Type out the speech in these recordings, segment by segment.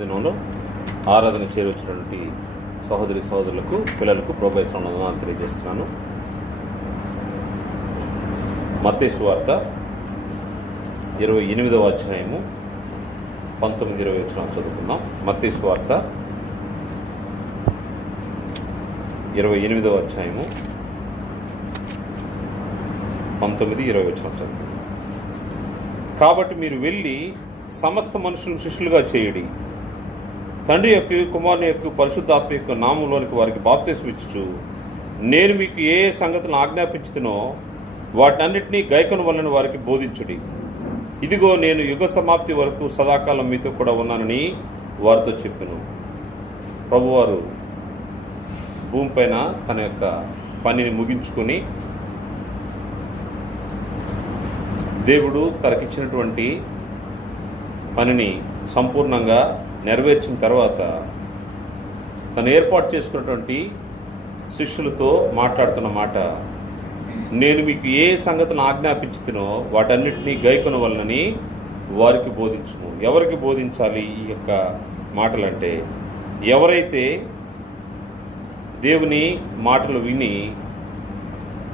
దినంలో ఆరాధన చేరొచ్చినటువంటి సహోదరులకు పిల్లలకు ప్రభువైన తెలియజేస్తున్నాను. మత్తయి సువార్త 28వ అధ్యాయము 19-20 వచనాలు చదువుకుందాం. మత్తయి సువార్త 28వ అధ్యాయము 19-20 వచనాలు చదువుకుందాం. కాబట్టి మీరు వెళ్ళి సమస్త మనుషులను శిష్యులుగా చేయుడి, తండ్రి యొక్క, కుమారుని యొక్క, పరిశుద్ధాత్మ యొక్క నామంలోనికి వారికి బాప్తిస్మం ఇచ్చుచు, నేను మీకు ఏ ఏ సంగతులను ఆజ్ఞాపించుతునో వాటన్నిటినీ గైకొన వలన వారికి బోధించుడి. ఇదిగో నేను యుగ సమాప్తి వరకు సదాకాలం మీతో కూడా ఉన్నానని వారితో చెప్పాను. ప్రభువారు భూమిపైన తన యొక్క పనిని ముగించుకొని దేవుడు తనకిచ్చినటువంటి పనిని సంపూర్ణంగా నెరవేర్చిన తర్వాత తను ఏర్పాటు చేసుకున్నటువంటి శిష్యులతో మాట్లాడుతున్న మాట, నేను మీకు ఏ సంగతులను ఆజ్ఞాపించుతునో వాటన్నిటినీ గైకొన వలనని వారికి బోధించుము. ఎవరికి బోధించాలి ఈ యొక్క మాటలంటే, ఎవరైతే దేవుని మాటలు విని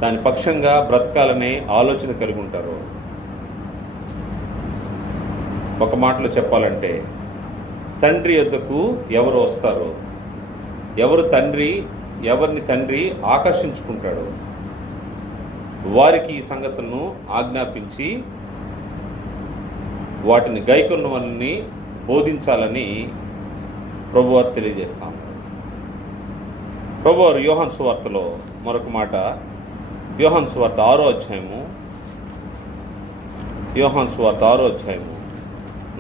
దాని పక్షంగా బ్రతకాలనే ఆలోచన కలిగి ఉంటారో. ఒక మాటలో చెప్పాలంటే, తండ్రి యొద్దకు ఎవరు వస్తారో, ఎవరిని తండ్రి ఆకర్షించుకుంటాడో వారికి ఈ సంగతులను ఆజ్ఞాపించి వాటిని గైకొన్న వాళ్ళని బోధించాలని ప్రభువారు తెలియజేస్తాం. ప్రభువారు యోహాను సువార్తలో మరొక మాట, యోహాను సువార్త 6వ అధ్యాయము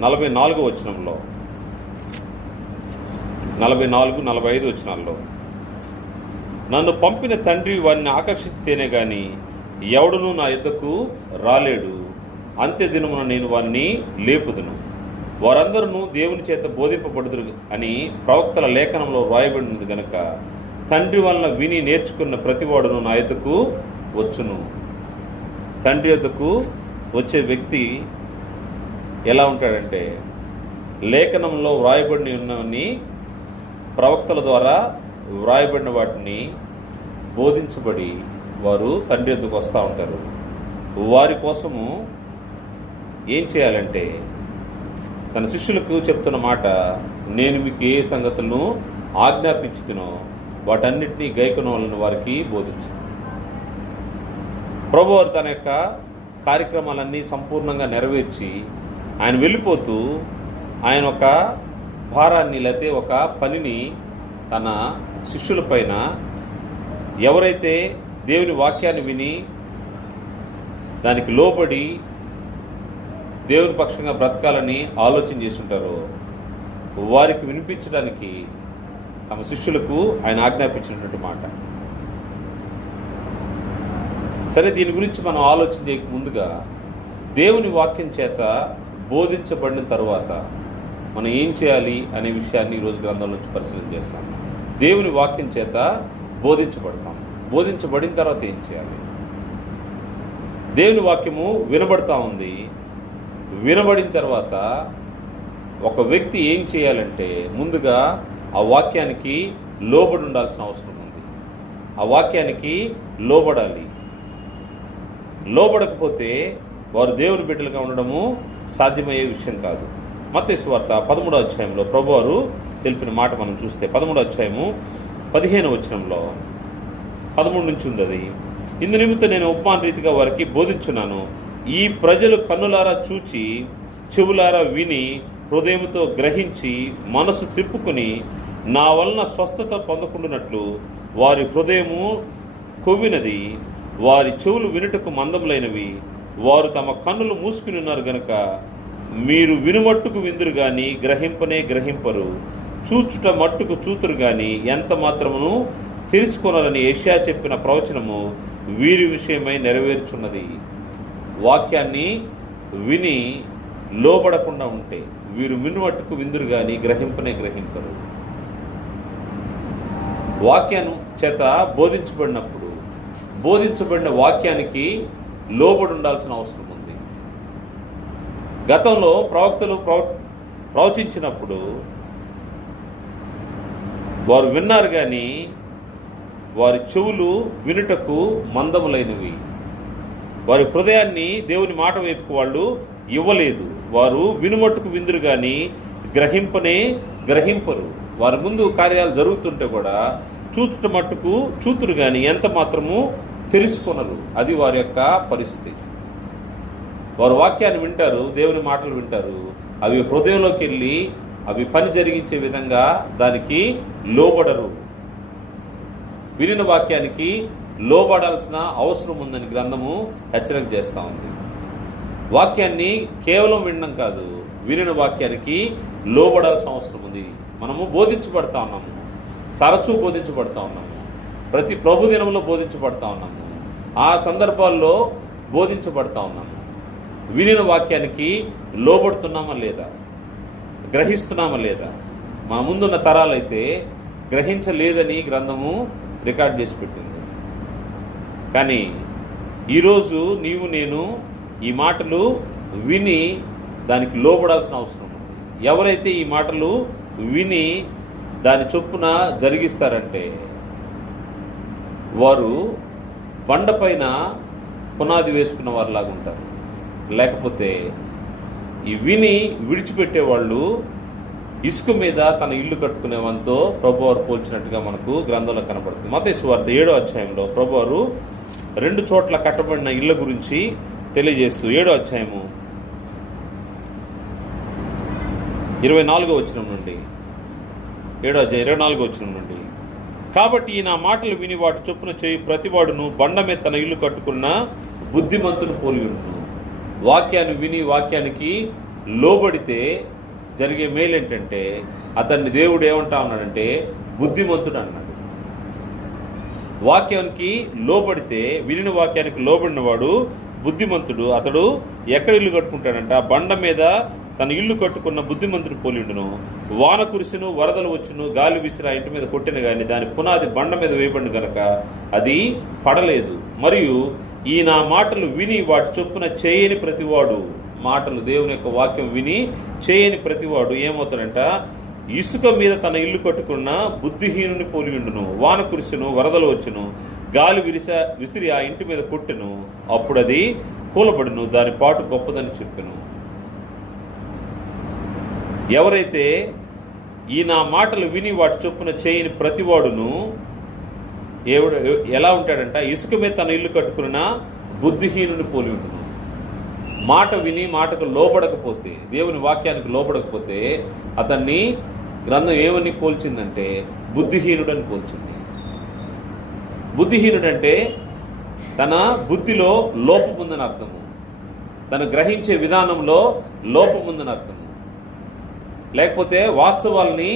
44వ వచనంలో, 44-45 వచనాల్లో, నన్ను పంపిన తండ్రి వారిని ఆకర్షించితేనే గాని ఎవడునూ నా యొద్దకు రాలేడు. అంత్య దినమున నేను వారిని లేపుదును. వారందరూ దేవుని చేత బోధింపబడుదురు అని ప్రవక్తల లేఖనంలో వ్రాయబడినది గనుక తండ్రి వలన విని నేర్చుకున్న ప్రతివాడును నా యొద్దకు వచ్చును. తండ్రి యొద్దకు వచ్చే వ్యక్తి ఎలా ఉంటాడంటే, లేఖనంలో వ్రాయబడి ఉన్నవన్నీ, ప్రవక్తల ద్వారా వ్రాయబడిన వాటిని బోధించబడి వారు తండ్రి యొద్దకు వస్తూ ఉంటారు. వారి కోసము ఏం చేయాలంటే, తన శిష్యులకు చెప్తున్న మాట, నేను మీకు ఏ సంగతులను ఆజ్ఞాపించుతునో వాటన్నిటినీ గైకొన వలన వారికి బోధించు. ప్రభువారు తన యొక్క కార్యక్రమాలన్నీ సంపూర్ణంగా నెరవేర్చి ఆయన వెళ్ళిపోతూ ఆయన ఒక భారాన్ని లేకపోతే ఒక పనిని తన శిష్యుల పైన, ఎవరైతే దేవుని వాక్యాన్ని విని దానికి లోబడి దేవుని పక్షంగా బ్రతకాలని ఆలోచన చేస్తుంటారో వారికి వినిపించడానికి తమ శిష్యులకు ఆయన ఆజ్ఞాపించినటువంటి మాట. సరే, దీని గురించి మనం ఆలోచన చేయక ముందుగా దేవుని వాక్యం చేత బోధించబడిన తర్వాత మనం ఏం చేయాలి అనే విషయాన్ని ఈరోజు గ్రంథంలో నుంచి పరిశీలన చేస్తాం. దేవుని వాక్యం చేత బోధించబడతాం. బోధించబడిన తర్వాత ఏం చేయాలి? దేవుని వాక్యము వినబడతా ఉంది. వినబడిన తర్వాత ఒక వ్యక్తి ఏం చేయాలంటే, ముందుగా ఆ వాక్యానికి లోబడి ఉండాల్సిన అవసరం ఉంది. ఆ వాక్యానికి లోబడాలి. లోబడకపోతే వారు దేవుని బిడ్డలుగా ఉండడము సాధ్యమయ్యే విషయం కాదు. మత్తయి సువార్త 13వ అధ్యాయంలో ప్రభువారు తెలిపిన మాట మనం చూస్తే, 13వ అధ్యాయము 15వ వచనంలో 13 నుంచి ఉంది అది. ఇందు నిమిత్తం నేను ఉపమాన రీతిగా వారికి బోధించున్నాను. ఈ ప్రజలు కన్నులారా చూచి, చెవులారా విని, హృదయంతో గ్రహించి, మనసు తిప్పుకుని నా వలన స్వస్థత పొందకుండానట్లు వారి హృదయము కొవ్వినది, వారి చెవులు వినుటకు మందములైనవి, వారు తమ కన్నులు మూసుకుని ఉన్నారు గనుక మీరు వినుమట్టుకు విందురు గాని గ్రహింపనే గ్రహింపరు, చూచుట మట్టుకు చూతురు గాని ఎంత మాత్రమును తెలుసుకొనరని యెషయా చెప్పిన ప్రవచనము వీరి విషయమై నెరవేర్చున్నది. వాక్యాన్ని విని లోబడకుండా ఉంటే వీరు వినుమట్టుకు విందురు గాని గ్రహింపనే గ్రహింపరు. వాక్యాన్ని చేత బోధించబడినప్పుడు బోధించబడిన వాక్యానికి లోబడి ఉండాల్సిన అవసరం ఉంది. గతంలో ప్రవక్తలు ప్రవచించినప్పుడు వారు విన్నారు కానీ వారి చెవులు వినుటకు మందములైనవి. వారి హృదయాన్ని దేవుని మాట వైపుకు వాళ్ళు ఇవ్వలేదు. వారు వినుమట్టుకు విందురు కానీ గ్రహింపరు. వారి ముందు కార్యాలు జరుగుతుంటే కూడా చూచుట మట్టుకు చూతురు కానీ ఎంత మాత్రము తెలుసుకొనరు. అది వారి యొక్క పరిస్థితి. వారు వాక్యాన్ని వింటారు, దేవుని మాటలు వింటారు, అవి హృదయంలోకి వెళ్ళి అవి పని జరిగించే విధంగా దానికి లోబడరు. వినిన వాక్యానికి లోబడాల్సిన అవసరం ఉందని గ్రంథము హెచ్చరిక చేస్తూ ఉంది. వాక్యాన్ని కేవలం వినడం కాదు, వినిన వాక్యానికి లోబడాల్సిన అవసరం ఉంది. మనము బోధించబడతా ఉన్నాము, తరచూ బోధించబడతా ఉన్నాము, ప్రతి ప్రభు దినంలో బోధించబడతా ఉన్నాము, ఆ సందర్భాల్లో బోధించబడతా ఉన్నాము. వినిన వాక్యానికి లోబడుతున్నామా లేదా, గ్రహిస్తున్నామా లేదా? మా ముందున్న తరాలైతే గ్రహించలేదని గ్రంథము రికార్డ్ చేసి పెట్టింది. కానీ ఈరోజు నీవు నేను ఈ మాటలు విని దానికి లోబడాల్సిన అవసరం ఉంది. ఎవరైతే ఈ మాటలు విని దాని చొప్పున జరిగిస్తారంటే వారు బండపైన పునాది వేసుకున్న వారిలాగా ఉంటారు. లేకపోతే ఈ విని విడిచిపెట్టేవాళ్ళు ఇసుక మీద తన ఇల్లు కట్టుకునే వారితో ప్రభువారు పోల్చినట్టుగా మనకు గ్రంథంలో కనబడుతుంది. మత్తయి సువార్త 7వ అధ్యాయంలో ప్రభువారు 2 చోట్ల కట్టబడిన ఇళ్ళ గురించి తెలియజేస్తూ 7వ అధ్యాయము 24వ వచనం నుండి 7వ అధ్యాయం 24వ వచనం నుండి, కాబట్టి ఈ నా మాటలు విని వాటి చొప్పున చేయి ప్రతివాడును బండ మీద తన ఇల్లు కట్టుకున్న బుద్ధిమంతుని పోలి ఉండును. వాక్యాన్ని విని వాక్యానికి లోబడితే జరిగే మేలు ఏంటంటే అతన్ని దేవుడు ఏమంటా ఉన్నాడంటే బుద్ధిమంతుడు అన్నాడు. వాక్యానికి లోబడితే, వినిన వాక్యానికి లోబడినవాడు బుద్ధిమంతుడు. అతడు ఎక్కడ ఇల్లు కట్టుకుంటాడంట, బండ మీద తన ఇల్లు కట్టుకున్న బుద్ధిమంతుడు పోలిండును. వాన కురిసిను, వరదలు వచ్చును, గాలి విసిరా ఇంటి మీద కొట్టిన కానీ దాని పునాది బండ మీద వేయబడిన గనక అది పడలేదు. మరియు ఈ నా మాటలు విని వాటి చొప్పున చేయని ప్రతివాడు, మాటలు దేవుని యొక్క వాక్యం విని చేయని ప్రతివాడు ఏమవుతాడంట, ఇసుక మీద తన ఇల్లు కట్టుకున్న బుద్ధిహీనుని పోలి ఉండును. వాన కురిసెను, వరదలు వచ్చును, గాలి విసిరి ఆ ఇంటి మీద కొట్టెను, అప్పుడు అది కూలబడును, దాని పాటు గొప్పదని చెప్పెను. ఎవరైతే ఈ నా మాటలు విని వాటి చొప్పున చేయని ప్రతివాడును ఎలా ఉంటాడంట, ఇసుక మీద తన ఇల్లు కట్టుకున్న బుద్ధిహీనుని పోలి ఉండును. మాట విని మాటకు లోబడకపోతే, దేవుని వాక్యానికి లోబడకపోతే అతన్ని గ్రంథం ఏమని పోల్చిందంటే బుద్ధిహీనుడని పోల్చింది. బుద్ధిహీనుడంటే తన బుద్ధిలో లోపం ఉందని అర్థము, తను గ్రహించే విధానంలో లోపం ఉందని అర్థము, లేకపోతే వాస్తవాల్ని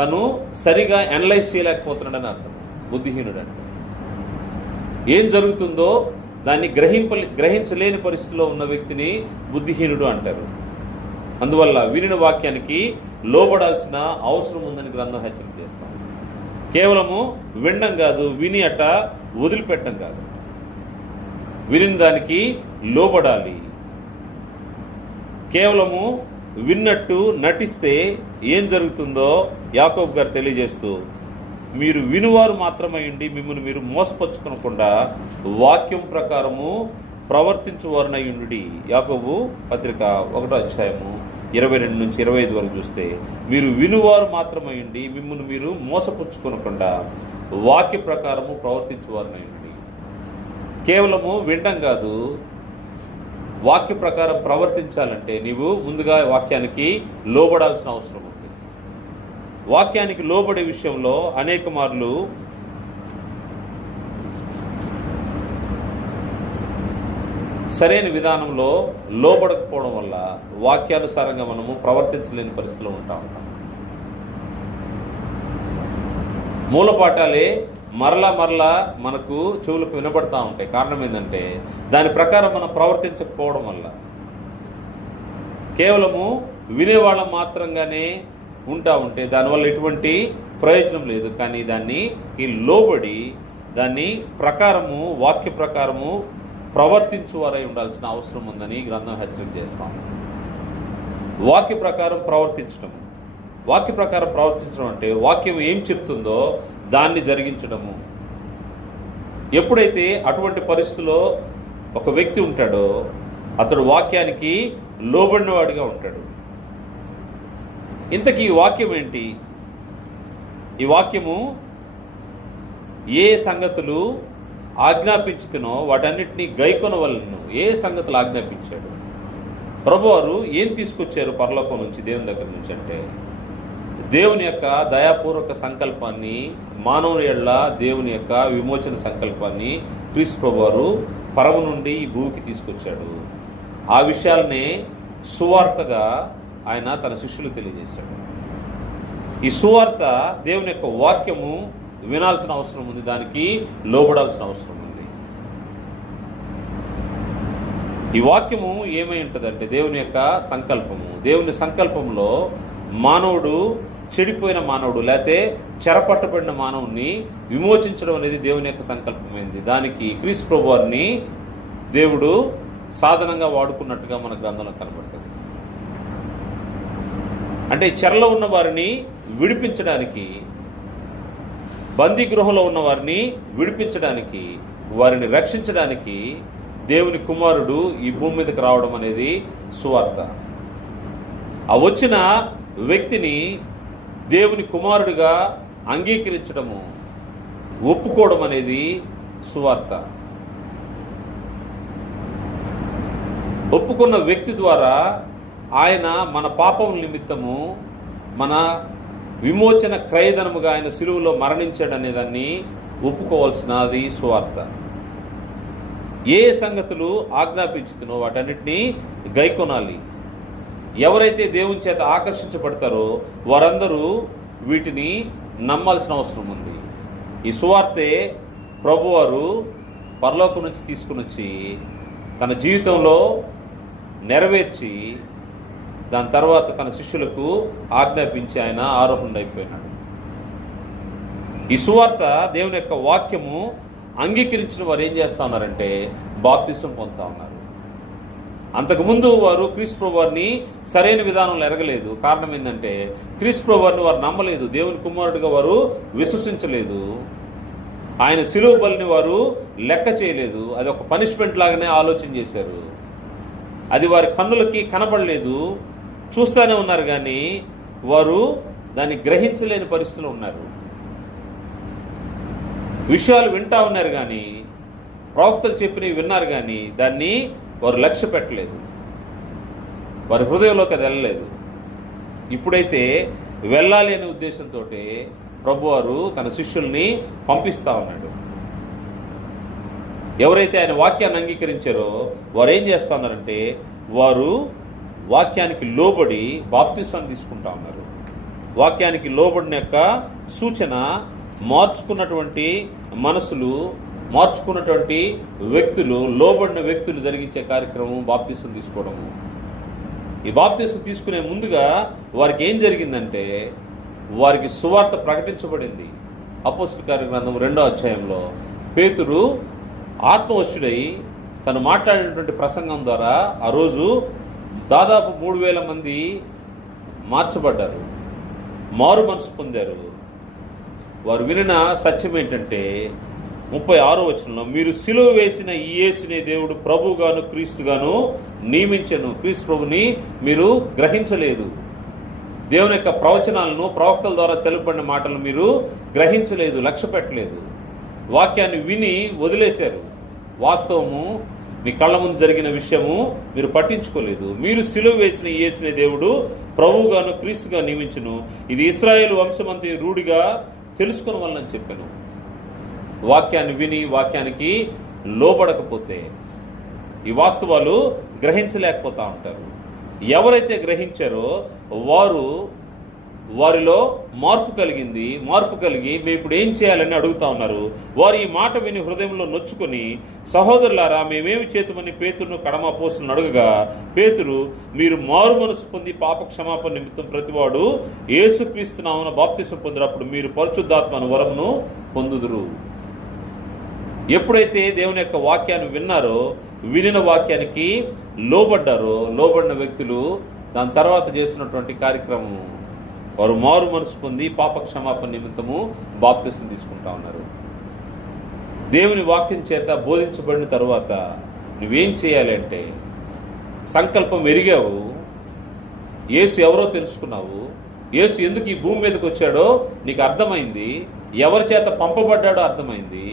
తను సరిగా అనలైజ్ చేయలేకపోతున్నాడని అర్థం. బుద్ధిహీనుడంటే ఏం జరుగుతుందో దాన్ని గ్రహించలేని పరిస్థితిలో ఉన్న వ్యక్తిని బుద్ధిహీనుడు అంటారు. అందువల్ల వినిన వాక్యానికి లోబడాల్సిన అవసరం ఉందని గ్రంథం హెచ్చరిక చేస్తాం. కేవలము వినడం కాదు, విని అట్ట వదిలిపెట్టడం కాదు, వినిన దానికి లోబడాలి. కేవలము విన్నట్టు నటిస్తే ఏం జరుగుతుందో యాకోబు గారు తెలియజేస్తూ, మీరు వినువారు మాత్రమై ఉండి మిమ్మల్ని మీరు మోసపరుచుకోకుండా వాక్యం ప్రకారము ప్రవర్తించువారునై ఉండి. యాకోబు పత్రిక 1వ అధ్యాయము 22 నుంచి 25 వరకు చూస్తే, మీరు వినువారు మాత్రమై ఉండి మిమ్మల్ని మీరు మోసపుచ్చుకోనకుండా వాక్య ప్రకారము ప్రవర్తించువారునై ఉండి. కేవలము వినడం కాదు, వాక్య ప్రకారం ప్రవర్తించాలంటే నీవు ముందుగా వాక్యానికి లోబడాల్సిన అవసరం ఉంది. వాక్యానికి లోబడే విషయంలో అనేక మార్లు సరైన విధానంలో లోబడకపోవడం వల్ల వాక్యానుసారంగా మనము ప్రవర్తించలేని పరిస్థితిలో ఉంటాం. మూలపాఠాలే మరలా మనకు చెవులకు వినబడతా ఉంటాయి. కారణం ఏంటంటే దాని ప్రకారం మనం ప్రవర్తించకపోవడం వల్ల. కేవలము వినేవాళ్ళం మాత్రంగానే ఉంటే దానివల్ల ఎటువంటి ప్రయోజనం లేదు. కానీ దాన్ని లోబడి దాన్ని ప్రకారము వాక్య ప్రకారము ప్రవర్తించువారై ఉండాల్సిన అవసరం ఉందని గ్రంథం హెచ్చరిక చేస్తాం. వాక్య ప్రకారం ప్రవర్తించడం, వాక్య ప్రకారం ప్రవర్తించడం అంటే వాక్యం ఏం చెప్తుందో దాన్ని జరిగించడము. ఎప్పుడైతే అటువంటి పరిస్థితిలో ఒక వ్యక్తి ఉంటాడో అతడు వాక్యానికి లోబడినవాడిగా ఉంటాడు. ఇంతకీ ఈ వాక్యం ఏంటి? ఈ వాక్యము ఏ సంగతులు ఆజ్ఞాపించుతునో వాటన్నిటినీ గైకొనవలెను. ఏ సంగతులు ఆజ్ఞాపించాడు? ప్రభువారు ఏం తీసుకొచ్చారు పరలోకం నుంచి, దేవుని దగ్గర నుంచి అంటే దేవుని యొక్క దయాపూర్వక సంకల్పాన్ని, మానవుని ఎడల దేవుని యొక్క విమోచన సంకల్పాన్ని క్రీస్తు ప్రభువారు పరము నుండి ఈ భూమికి తీసుకొచ్చాడు. ఆ విషయాలనే సువార్తగా ఆయన తన శిష్యులకు తెలియజేశాడు. ఈ సువార్త దేవుని యొక్క వాక్యము వినాల్సిన అవసరం ఉంది, దానికి లోబడాల్సిన అవసరం ఉంది. ఈ వాక్యము ఏమై ఉంటుందంటే దేవుని యొక్క సంకల్పము. దేవుని సంకల్పంలో మానవుడు, చెడిపోయిన మానవుడు లేకపోతే చెరపట్టబడిన మానవుడిని విమోచించడం అనేది దేవుని యొక్క సంకల్పమైంది. దానికి క్రీస్తు ప్రభువారిని దేవుడు సాధనంగా వాడుకున్నట్టుగా మన గ్రంథంలో కనబడుతుంది. అంటే చెరలో ఉన్న వారిని విడిపించడానికి, బందీ గృహంలో ఉన్న వారిని విడిపించడానికి, వారిని రక్షించడానికి దేవుని కుమారుడు ఈ భూమి మీదకి రావడం అనేది సువార్త. ఆ వచ్చిన వ్యక్తిని దేవుని కుమారుడిగా అంగీకరించడము, ఒప్పుకోవడం అనేది సువార్త. ఒప్పుకున్న వ్యక్తి ద్వారా ఆయన మన పాపం నిమిత్తము మన విమోచన క్రయధనముగా ఆయన సిలువలో మరణించాడనే దాన్ని ఒప్పుకోవాల్సినది సువార్త. ఏ సంగతులు ఆజ్ఞాపించుతున్నో వాటన్నిటినీ గైకొనాలి. ఎవరైతే దేవుని చేత ఆకర్షించబడతారో వారందరూ వీటిని నమ్మాల్సిన అవసరం ఉంది. ఈ సువార్తే ప్రభువారు పరలోకం నుంచి తీసుకుని వచ్చి తన జీవితంలో నెరవేర్చి దాని తర్వాత తన శిష్యులకు ఆజ్ఞాపించి ఆయన ఆరోహణుడైపోయినాడు. ఈ సువార్త దేవుని యొక్క వాక్యము అంగీకరించిన వారు ఏం చేస్తా ఉన్నారంటే బాప్తిసం పొందుతా ఉన్నారు. అంతకుముందు వారు క్రీస్తు ప్రభువారిని సరైన విధానంలో ఎరగలేదు. కారణం ఏంటంటే క్రీస్తు ప్రభువారిని వారు నమ్మలేదు, దేవుని కుమారుడిగా వారు విశ్వసించలేదు, ఆయన శిలువ బలిని వారు లెక్క చేయలేదు. అది ఒక పనిష్మెంట్ లాగానే ఆలోచన చేశారు. అది వారి కన్నులకి కనపడలేదు, చూస్తూనే ఉన్నారు కానీ వారు దాన్ని గ్రహించలేని పరిస్థితులు ఉన్నారు. విషయాలు వింటా ఉన్నారు కానీ, ప్రవక్తలు చెప్పినవి విన్నారు కానీ దాన్ని వారు లక్ష్య పెట్టలేదు, వారి హృదయంలోకి అది వెళ్ళలేదు. ఇప్పుడైతే వెళ్ళాలి అనే ఉద్దేశంతో ప్రభువారు తన శిష్యుల్ని పంపిస్తా ఉన్నాడు. ఎవరైతే ఆయన వాక్యాన్ని అంగీకరించారో వారు ఏం చేస్తా ఉన్నారంటే వారు వాక్యానికి లోబడి బాప్తిస్వాన్ని తీసుకుంటా ఉన్నారు. వాక్యానికి లోబడిన యొక్క సూచన మార్చుకున్నటువంటి మనసులు, మార్చుకున్నటువంటి వ్యక్తులు, లోబడిన వ్యక్తులు జరిగించే కార్యక్రమం బాప్తిస్వం తీసుకోవడము. ఈ బాప్తిస్వం తీసుకునే ముందుగా వారికి ఏం జరిగిందంటే వారికి సువార్త ప్రకటించబడింది. అపోస్తలుల కార్య గ్రంథం 2వ అధ్యాయంలో పేతురు ఆత్మవశుడై తను మాట్లాడినటువంటి ప్రసంగం ద్వారా ఆ రోజు దాదాపు 3,000 మంది మార్చబడ్డారు, మారు మనసు పొందారు. వారు వినిన సత్యం ఏంటంటే 36వ వచనంలో మీరు సిలువ వేసిన ఈ యేసునే దేవుడు ప్రభువుగాను క్రీస్తుగాను నియమించెను. క్రీస్తు ప్రభుని మీరు గ్రహించలేదు. దేవుని యొక్క ప్రవచనాలను, ప్రవక్తల ద్వారా తెలుపబడిన మాటలను మీరు గ్రహించలేదు, లక్ష్య పెట్టలేదు. వాక్యాన్ని విని వదిలేశారు. వాస్తవము మీ కళ్ళ ముందు జరిగిన విషయము మీరు పట్టించుకోలేదు. మీరు సిలువ వేసిన ఈ యేసునే దేవుడు ప్రభువుగాను క్రీస్తుగా నియమించును. ఇది ఇశ్రాయేలు వంశమంతి రూఢిగా తెలుసుకున్న వలన చెప్పాను. వాక్యాన్ని విని వాక్యానికి లోబడకపోతే ఈ వాస్తవాలు గ్రహించలేకపోతా ఉంటారు. ఎవరైతే గ్రహించారో వారిలో మార్పు కలిగి మేము ఇప్పుడు ఏం చేయాలని అడుగుతా ఉన్నారు. వారు ఈ మాట విని హృదయంలో నొచ్చుకొని సహోదరులారా మేమేమి చేతుమని పేతురును కడమ అపోస్తలులను అడగగా పేతురు మీరు మారు మనసు పొంది పాప క్షమాపణ నిమిత్తం ప్రతివాడు యేసుక్రీస్తు నామమున బాప్తిసం పొందినప్పుడు మీరు పరిశుద్ధాత్మ వరమును పొందుదురు. ఎప్పుడైతే దేవుని యొక్క వాక్యాన్ని విన్నారో, వినిన వాక్యానికి లోబడ్డారో, లోబడిన వ్యక్తులు దాని తర్వాత చేస్తున్నటువంటి కార్యక్రమం వారు మారు మనసు పొంది పాప క్షమాపణ నిమిత్తము బాప్తిసం తీసుకుంటా ఉన్నారు. దేవుని వాక్యం చేత బోధించబడిన తరువాత నువ్వేం చేయాలి అంటే, సంకల్పం ఎరిగావు, యేసు ఎవరో తెలుసుకున్నావు, యేసు ఎందుకు ఈ భూమి మీదకి వచ్చాడో నీకు అర్థమైంది, ఎవరి చేత పంపబడ్డాడో అర్థమైంది,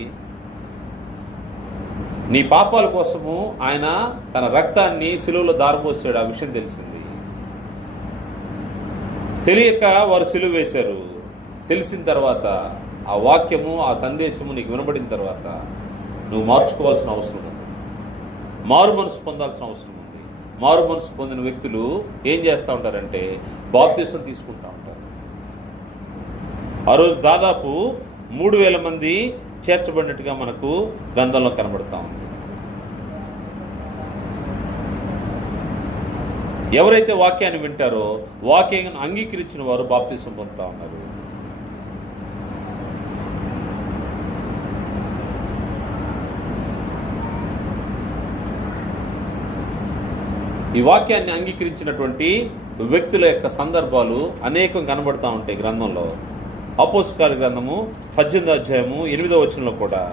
నీ పాపాల కోసము ఆయన తన రక్తాన్ని సిలువలో దారపోసాడు, ఆ విషయం తెలిసింది. తెలియక వారు సిలువ వేశారు. తెలిసిన తర్వాత ఆ వాక్యము, ఆ సందేశము నీకు వినబడిన తర్వాత నువ్వు మార్చుకోవాల్సిన అవసరం ఉంది, మారు మనసు పొందాల్సిన అవసరం ఉంది. మారు మనసు పొందిన వ్యక్తులు ఏం చేస్తూ ఉంటారంటే బాప్తిసం తీసుకుంటూ ఉంటారు. ఆ రోజు దాదాపు 3,000 మంది చేర్చబడినట్టుగా మనకు గ్రంథంలో కనబడతా ఉంది. ఎవరైతే వాక్యాన్ని వింటారో, వాక్యాన్ని అంగీకరించిన వారు బాప్తిసం పొందుతూ ఉన్నారు. ఈ వాక్యాన్ని అంగీకరించినటువంటి వ్యక్తుల యొక్క సందర్భాలు అనేకం కనబడతా ఉంటాయి గ్రంథంలో. అపోస్తలుల గ్రంథము 18వ అధ్యాయము 8వ వచనంలో కూడా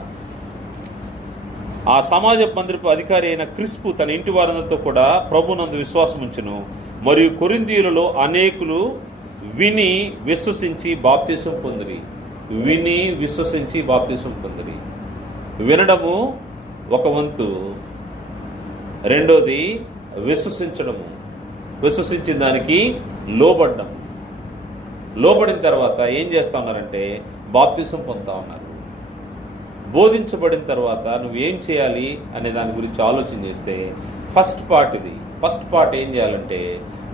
ఆ సమాజ మందిరపు అధికారి అయిన క్రిస్పు తన ఇంటి వారందరితో కూడా ప్రభునందు విశ్వాసం ఉంచెను. మరియు కొరింథీయులలో అనేకులు విని విశ్వసించి బాప్తిసం పొందిరి. విని విశ్వసించి బాప్తిసం పొందిరి. వినడము ఒక వంతు, రెండోది విశ్వసించడము, విశ్వసించిన దానికి లోబడ్డం. లోబడిన తర్వాత ఏం చేస్తా ఉన్నారంటే బాప్తిసం పొందుతా ఉన్నారు. బోధించబడిన తర్వాత నువ్వేం చేయాలి అనే దాని గురించి ఆలోచన చేస్తే ఫస్ట్ పార్ట్ ఇది. ఫస్ట్ పార్ట్ ఏం చేయాలంటే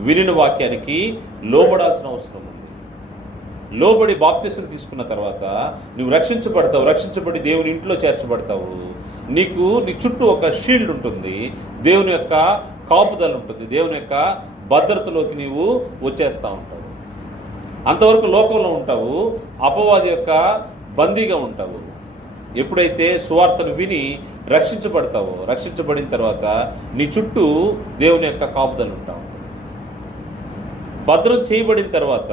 వినిన వాక్యానికి లోబడాల్సిన అవసరం ఉంది. లోబడి బాప్తిసం తీసుకున్న తర్వాత నువ్వు రక్షించబడతావు. రక్షించబడి దేవుని ఇంట్లో చేర్చబడతావు. నీ చుట్టూ ఒక షీల్డ్ ఉంటుంది, దేవుని యొక్క కాపుదల ఉంటుంది, దేవుని యొక్క భద్రతలోకి నీవు వచ్చేస్తూ ఉంటావు. అంతవరకు లోకంలో ఉంటావు, అపవాది యొక్క బందీగా ఉంటావు. ఎప్పుడైతే సువార్తను విని రక్షించబడతావో, రక్షించబడిన తర్వాత నీ చుట్టూ దేవుని యొక్క కాపుదల ఉంటావు. భద్రం చేయబడిన తర్వాత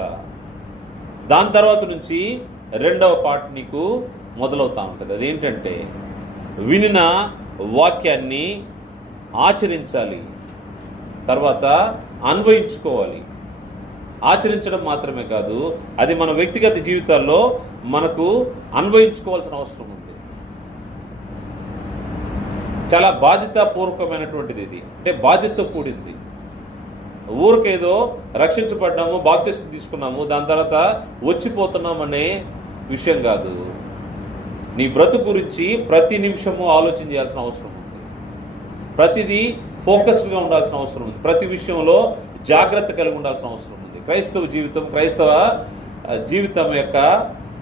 దాని తర్వాత నుంచి రెండవ పార్ట్ నీకు మొదలవుతూ ఉంటుంది. అదేంటంటే వినిన వాక్యాన్ని ఆచరించాలి, తర్వాత అన్వయించుకోవాలి. ఆచరించడం మాత్రమే కాదు, అది మన వ్యక్తిగత జీవితాల్లో మనకు అన్వయించుకోవాల్సిన అవసరం ఉంది. చాలా బాధ్యతాపూర్వకమైనటువంటిది ఇది. అంటే బాధ్యతతో కూడింది. ఊరికేదో రక్షించబడ్డాము, బాప్తిసం తీసుకున్నాము, దాని తర్వాత వచ్చిపోతున్నామనే విషయం కాదు. నీ బ్రతుకు గురించి ప్రతి నిమిషము ఆలోచన చేయాల్సిన అవసరం ఉంది. ప్రతిదీ ఫోకస్డ్గా ఉండాల్సిన అవసరం ఉంది. ప్రతి విషయంలో జాగ్రత్త కలిగి ఉండాల్సిన అవసరం ఉంది. క్రైస్తవ జీవితం యొక్క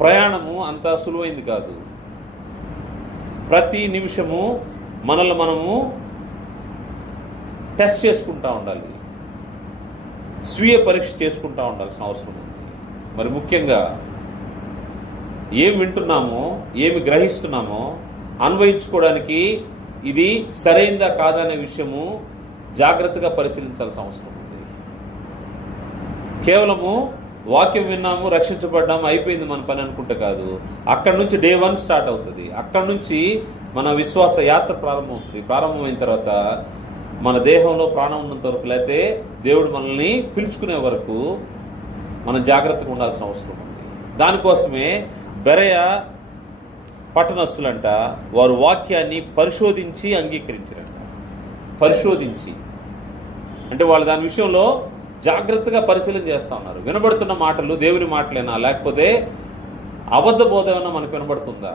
ప్రయాణము అంత సులువైంది కాదు. ప్రతి నిమిషము మనల్ని మనము టెస్ట్ చేసుకుంటూ ఉండాలి, స్వీయ పరీక్ష చేసుకుంటూ ఉండాల్సిన అవసరం ఉంది. మరి ముఖ్యంగా ఏమి వింటున్నామో, ఏమి గ్రహిస్తున్నామో అన్వయించుకోవడానికి ఇది సరైందా కాదా అనే విషయము జాగ్రత్తగా పరిశీలించాల్సిన అవసరం ఉంది. కేవలము వాక్యం విన్నాము, రక్షించబడ్డాము, అయిపోయింది మన పని అనుకుంటే కాదు. అక్కడి నుంచి డే 1 స్టార్ట్ అవుతుంది. అక్కడి నుంచి మన విశ్వాస యాత్ర ప్రారంభమవుతుంది. ప్రారంభమైన తర్వాత మన దేహంలో ప్రాణం ఉన్నంత వరకు, లేకపోతే దేవుడు మనల్ని పిలుచుకునే వరకు మనం జాగ్రత్తగా ఉండాల్సిన అవసరం ఉంది. దానికోసమే బెరయ పట్టణస్తులంట వారు వాక్యాన్ని పరిశోధించి అంగీకరించారంట. పరిశోధించి అంటే వాళ్ళు దాని విషయంలో జాగ్రత్తగా పరిశీలన చేస్తూ ఉన్నారు. వినబడుతున్న మాటలు దేవుని మాటలేనా, లేకపోతే అబద్ధ బోధ ఏమన్నా మనకు వినబడుతుందా,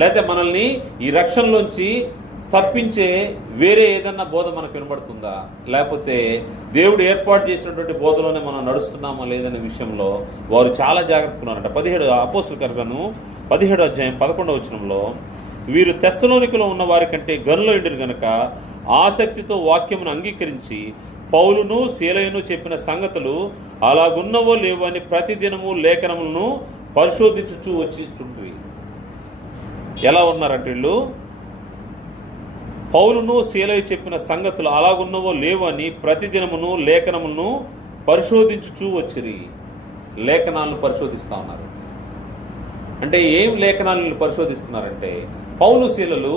లేకపోతే మనల్ని ఈ రక్షణలోంచి తప్పించే వేరే ఏదన్నా బోధ మనకు వినబడుతుందా, లేకపోతే దేవుడు ఏర్పాటు చేసినటువంటి బోధలోనే మనం నడుస్తున్నామా లేదనే విషయంలో వారు చాలా జాగ్రత్తగా ఉన్నారంట. 17 అపోస్తలుల గ్రంథము 17వ అధ్యాయం 11వ వచనంలో వీరు తెస్సలోనికలో ఉన్న వారి కంటే గనులు ఉండిరు గనుక ఆసక్తితో వాక్యమును అంగీకరించి పౌలును శీలయును చెప్పిన సంగతులు అలాగున్నవో లేవో అని ప్రతిదినము లేఖనములను పరిశోధించుచూ వచ్చిండ్రి. ఎలా ఉన్నారంటే వీళ్ళు పౌలును శీలయు చెప్పిన సంగతులు అలాగున్నవో లేవో అని ప్రతిదినమును లేఖనములను పరిశోధించుచూ వచ్చిరి. లేఖనాలను పరిశోధిస్తూ ఉన్నారు. అంటే ఏం లేఖనాలను పరిశోధిస్తున్నారంటే, పౌలు శీలలు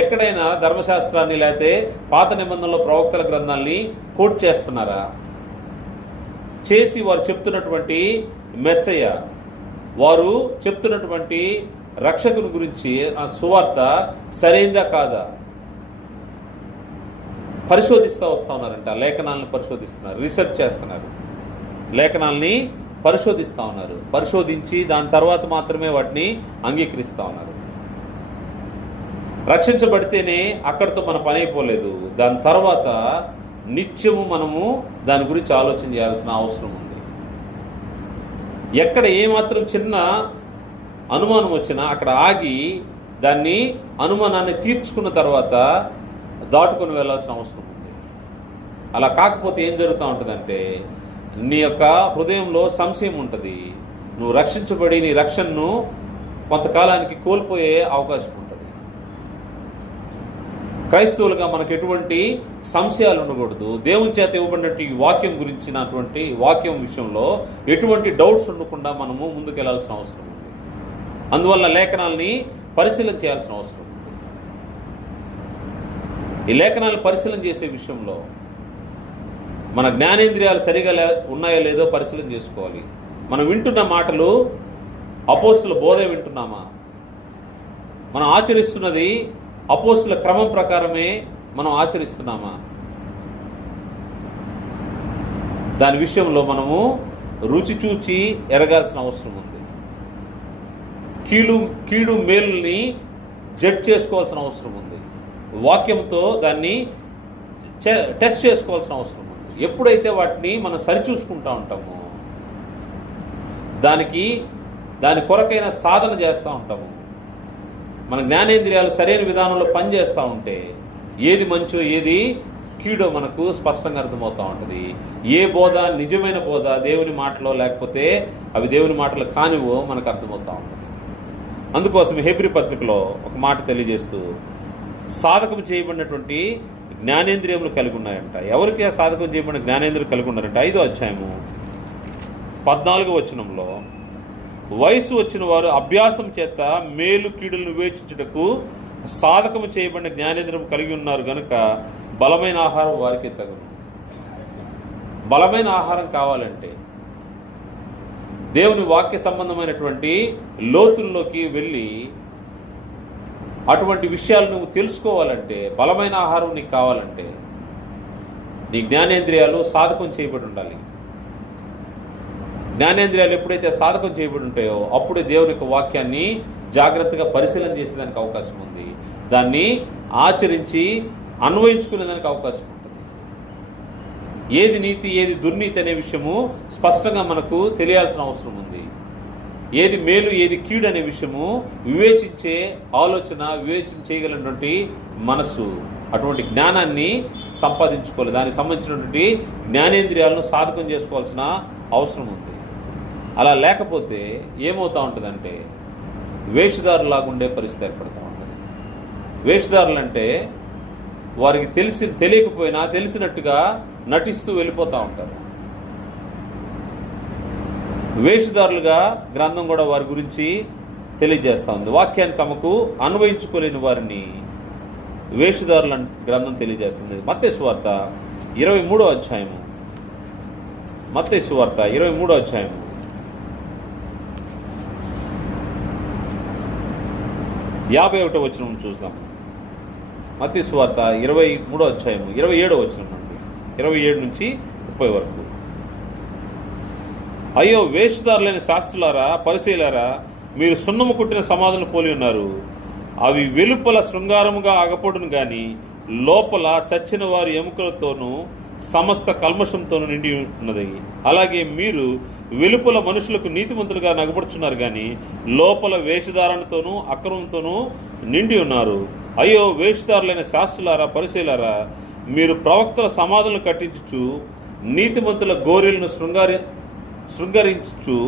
ఎక్కడైనా ధర్మశాస్త్రాన్ని లేకపోతే పాత నిబంధనలో ప్రవక్తల గ్రంథాన్ని కోట్ చేస్తున్నారా? చేసి వారు చెప్తున్నటువంటి మెస్సయ్య, వారు చెప్తున్నటువంటి రక్షకుని గురించి ఆ సువార్త సరైందా కాదా పరిశోధిస్తూ వస్తూ ఉన్నారంట. లేఖనాలను పరిశోధిస్తున్నారు, రీసెర్చ్ చేస్తున్నారు, లేఖనాల్ని పరిశోధిస్తూ ఉన్నారు. పరిశోధించి దాని తర్వాత మాత్రమే వాటిని అంగీకరిస్తూ ఉన్నారు. రక్షించబడితేనే అక్కడితో మన పని అయిపోలేదు. దాని తర్వాత నిత్యము మనము దాని గురించి ఆలోచన చేయాల్సిన అవసరం ఉంది. ఎక్కడ ఏమాత్రం చిన్న అనుమానం వచ్చినా అక్కడ ఆగి దాన్ని అనుమానాన్ని తీర్చుకున్న తర్వాత దాటుకొని వెళ్ళాల్సిన అవసరం ఉంది. అలా కాకపోతే ఏం జరుగుతూ ఉంటుందంటే, నీ యొక్క హృదయంలో సంశయం ఉంటుంది. నువ్వు రక్షించబడి నీ రక్షణను కొంతకాలానికి కోల్పోయే అవకాశం ఉంటుంది. క్రైస్తవులుగా మనకు ఎటువంటి సంశయాలు ఉండకూడదు. దేవుని చేత ఇవ్వబడినట్టు ఈ వాక్యం గురించినటువంటి వాక్యం విషయంలో ఎటువంటి డౌట్స్ ఉండకుండా మనము ముందుకెళ్లాల్సిన అవసరం ఉంది. అందువల్ల లేఖనాల్ని పరిశీలన చేయాల్సిన అవసరం ఉంది. ఈ లేఖనాలు పరిశీలన చేసే విషయంలో మన జ్ఞానేంద్రియాలు సరిగా ఉన్నాయో లేదో పరిశీలన చేసుకోవాలి. మనం వింటున్న మాటలు అపోస్తుల బోధ వింటున్నామా? మనం ఆచరిస్తున్నది అపోస్తుల క్రమం ప్రకారమే మనం ఆచరిస్తున్నామా? దాని విషయంలో మనము రుచి చూచి ఎరగాల్సిన అవసరం ఉంది. కీడు మేలుని జడ్జ్ చేసుకోవాల్సిన అవసరం ఉంది. వాక్యంతో దాన్ని టెస్ట్ చేసుకోవాల్సిన అవసరం ఉంది. ఎప్పుడైతే వాటిని మనం సరిచూసుకుంటూ ఉంటామో, దాని కొరకైన సాధన చేస్తూ ఉంటాము, మన జ్ఞానేంద్రియాలు సరైన విధానంలో పనిచేస్తూ ఉంటే ఏది మంచో ఏది కీడో మనకు స్పష్టంగా అర్థమవుతూ ఉంటుంది. ఏ బోధ నిజమైన బోధ దేవుని మాటలో లేకపోతే అవి దేవుని మాటలు కానివో మనకు అర్థమవుతూ ఉంటుంది. అందుకోసం హెబ్రీ పత్రికలో ఒక మాట తెలియజేస్తూ, సాధకం చేయబడినటువంటి జ్ఞానేంద్రియములు కలిగి ఉన్నాయంట. ఎవరికి ఆ సాధకం చేయబడిన జ్ఞానేంద్రియం కలిగి ఉన్నారంటే 5వ అధ్యాయము 14వ వచనంలో, వయసు వచ్చిన వారు అభ్యాసం చేత మేలు కీడులను వివేచించుటకు సాధకము చేయబడిన జ్ఞానేంద్రియం కలిగి ఉన్నారు గనుక బలమైన ఆహారం వారికి తగును. బలమైన ఆహారం కావాలంటే దేవుని వాక్య సంబంధమైనటువంటి లోతుల్లోకి వెళ్ళి అటువంటి విషయాలు నువ్వు తెలుసుకోవాలంటే, బలమైన ఆహారం నీకు కావాలంటే నీ జ్ఞానేంద్రియాలు సాధకం చేయబడి ఉండాలి. జ్ఞానేంద్రియాలు ఎప్పుడైతే సాధకం చేయబడి ఉంటాయో అప్పుడే దేవుని యొక్క వాక్యాన్ని జాగ్రత్తగా పరిశీలన చేసేదానికి అవకాశం ఉంది. దాన్ని ఆచరించి అన్వయించుకునేదానికి అవకాశం ఉంటుంది. ఏది నీతి ఏది దుర్నీతి అనే విషయము స్పష్టంగా మనకు తెలియాల్సిన అవసరం ఉంది. ఏది మేలు ఏది కీడు అనే విషయము వివేచించే ఆలోచన, వివేచన చేయగలిగినటువంటి మనస్సు, అటువంటి జ్ఞానాన్ని సంపాదించుకోవాలి. దానికి సంబంధించినటువంటి జ్ఞానేంద్రియాలను సాధకం చేసుకోవాల్సిన అవసరం ఉంది. అలా లేకపోతే ఏమవుతూ ఉంటుందంటే వేషధారులాగా ఉండే పరిస్థితి ఏర్పడుతూ ఉంటుంది. వేషధారులు అంటే వారికి తెలియకపోయినా తెలిసినట్టుగా నటిస్తూ వెళ్ళిపోతూ ఉంటారు. వేషధారులుగా గ్రంథం కూడా వారి గురించి తెలియజేస్తూ ఉంది. వాక్యాన్ని తమకు అన్వయించుకోలేని వారిని వేషధారుల గ్రంథం తెలియజేస్తుంది. మత్తయి సువార్త 23వ అధ్యాయము, మత్తయి సువార్త 23వ అధ్యాయము 51వ వచనం చూద్దాం. మత్తయి సువార్త 23వ అధ్యాయము 27వ వచనం నుండి 27 నుంచి 30 వరకు. అయ్యో వేషధారులైన శాస్త్రులారా, పరిసయ్యులారా, మీరు సున్నము కుట్టిన సమాధులను పోలి ఉన్నారు. అవి వెలుపల శృంగారముగా అగపడును గాని లోపల చచ్చిన వారి ఎముకలతోనూ సమస్త కల్మషంతోనూ నిండి ఉన్నది. అలాగే మీరు వెలుపల మనుషులకు నీతిమంతులుగా నగబడుచున్నారు కానీ లోపల వేషధారణతోనూ అక్రమంతోనూ నిండి ఉన్నారు. అయ్యో వేషధారులైన శాస్త్రులారా, పరిసయ్యులారా, మీరు ప్రవక్తల సమాధులను కట్టించుచు నీతిమంతుల గోరీలను శృంగరించు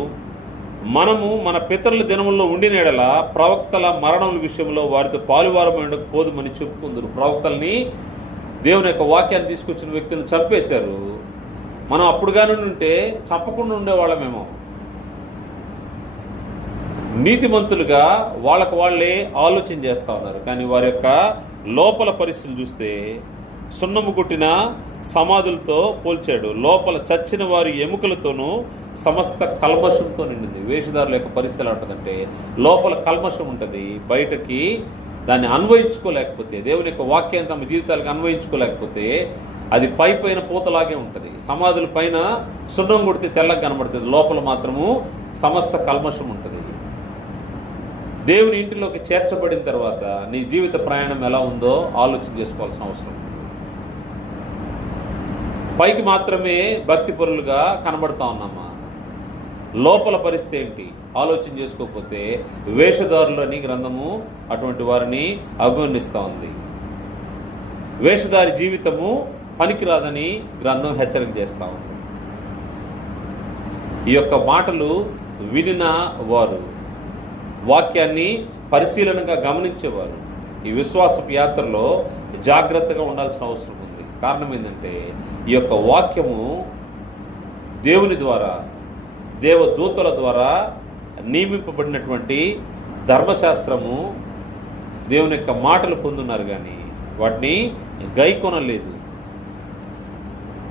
మనము మన పితరుల దినముల్లో ఉండిన ఎడల ప్రవక్తల మరణముల విషయంలో వారితో పాలువారమై ఉండకపోదుమని చెప్పుకుందరు. ప్రవక్తల్ని, దేవుని యొక్క వాక్యాన్ని తీసుకొచ్చిన వ్యక్తులను చంపేశారు. మనం అప్పుడు కానీ ఉంటే చంపకుండా ఉండేవాళ్ళమేమో. నీతిమంతులుగా వాళ్ళకు వాళ్ళే ఆలోచన చేస్తూ ఉన్నారు. కానీ వారి యొక్క లోపల పరిస్థితులు చూస్తే సున్నము కొట్టిన సమాధులతో పోల్చాడు. లోపల చచ్చిన వారి ఎముకలతోనూ సమస్త కల్మషంతో నిండింది. వేషధారుల యొక్క పరిస్థితి ఎలా ఉంటుందంటే లోపల కల్మషం ఉంటుంది, బయటకి దాన్ని అన్వయించుకోలేకపోతే, దేవుని యొక్క వాక్యాన్ని తమ జీవితాలకు అన్వయించుకోలేకపోతే అది పైన పూతలాగే ఉంటుంది. సమాధుల పైన సున్నం కొడితే తెల్లగా కనబడుతుంది, లోపల మాత్రము సమస్త కల్మషం ఉంటుంది. దేవుని ఇంటిలోకి చేర్చబడిన తర్వాత నీ జీవిత ప్రయాణం ఎలా ఉందో ఆలోచన చేసుకోవాల్సిన అవసరం. పైకి మాత్రమే భక్తి పరులుగా కనబడతా ఉన్నామా? లోపల పరిస్థితి ఏంటి ఆలోచన చేసుకోకపోతే వేషధారులని గ్రంథము అటువంటి వారిని అభివర్ణిస్తూ ఉంది. వేషధారి జీవితము పనికిరాదని గ్రంథం హెచ్చరిక చేస్తూ ఉంది. ఈ యొక్క మాటలు వినిన వారు, వాక్యాన్ని పరిశీలనగా గమనించేవారు ఈ విశ్వాసపు యాత్రలో జాగ్రత్తగా ఉండాల్సిన అవసరం ఉంది. కారణం ఏంటంటే ఈ యొక్క వాక్యము దేవుని ద్వారా, దేవదూతల ద్వారా నియమింపబడినటువంటి ధర్మశాస్త్రము, దేవుని యొక్క మాటలు పొందున్నారు కానీ వాటిని గైకొనలేదు.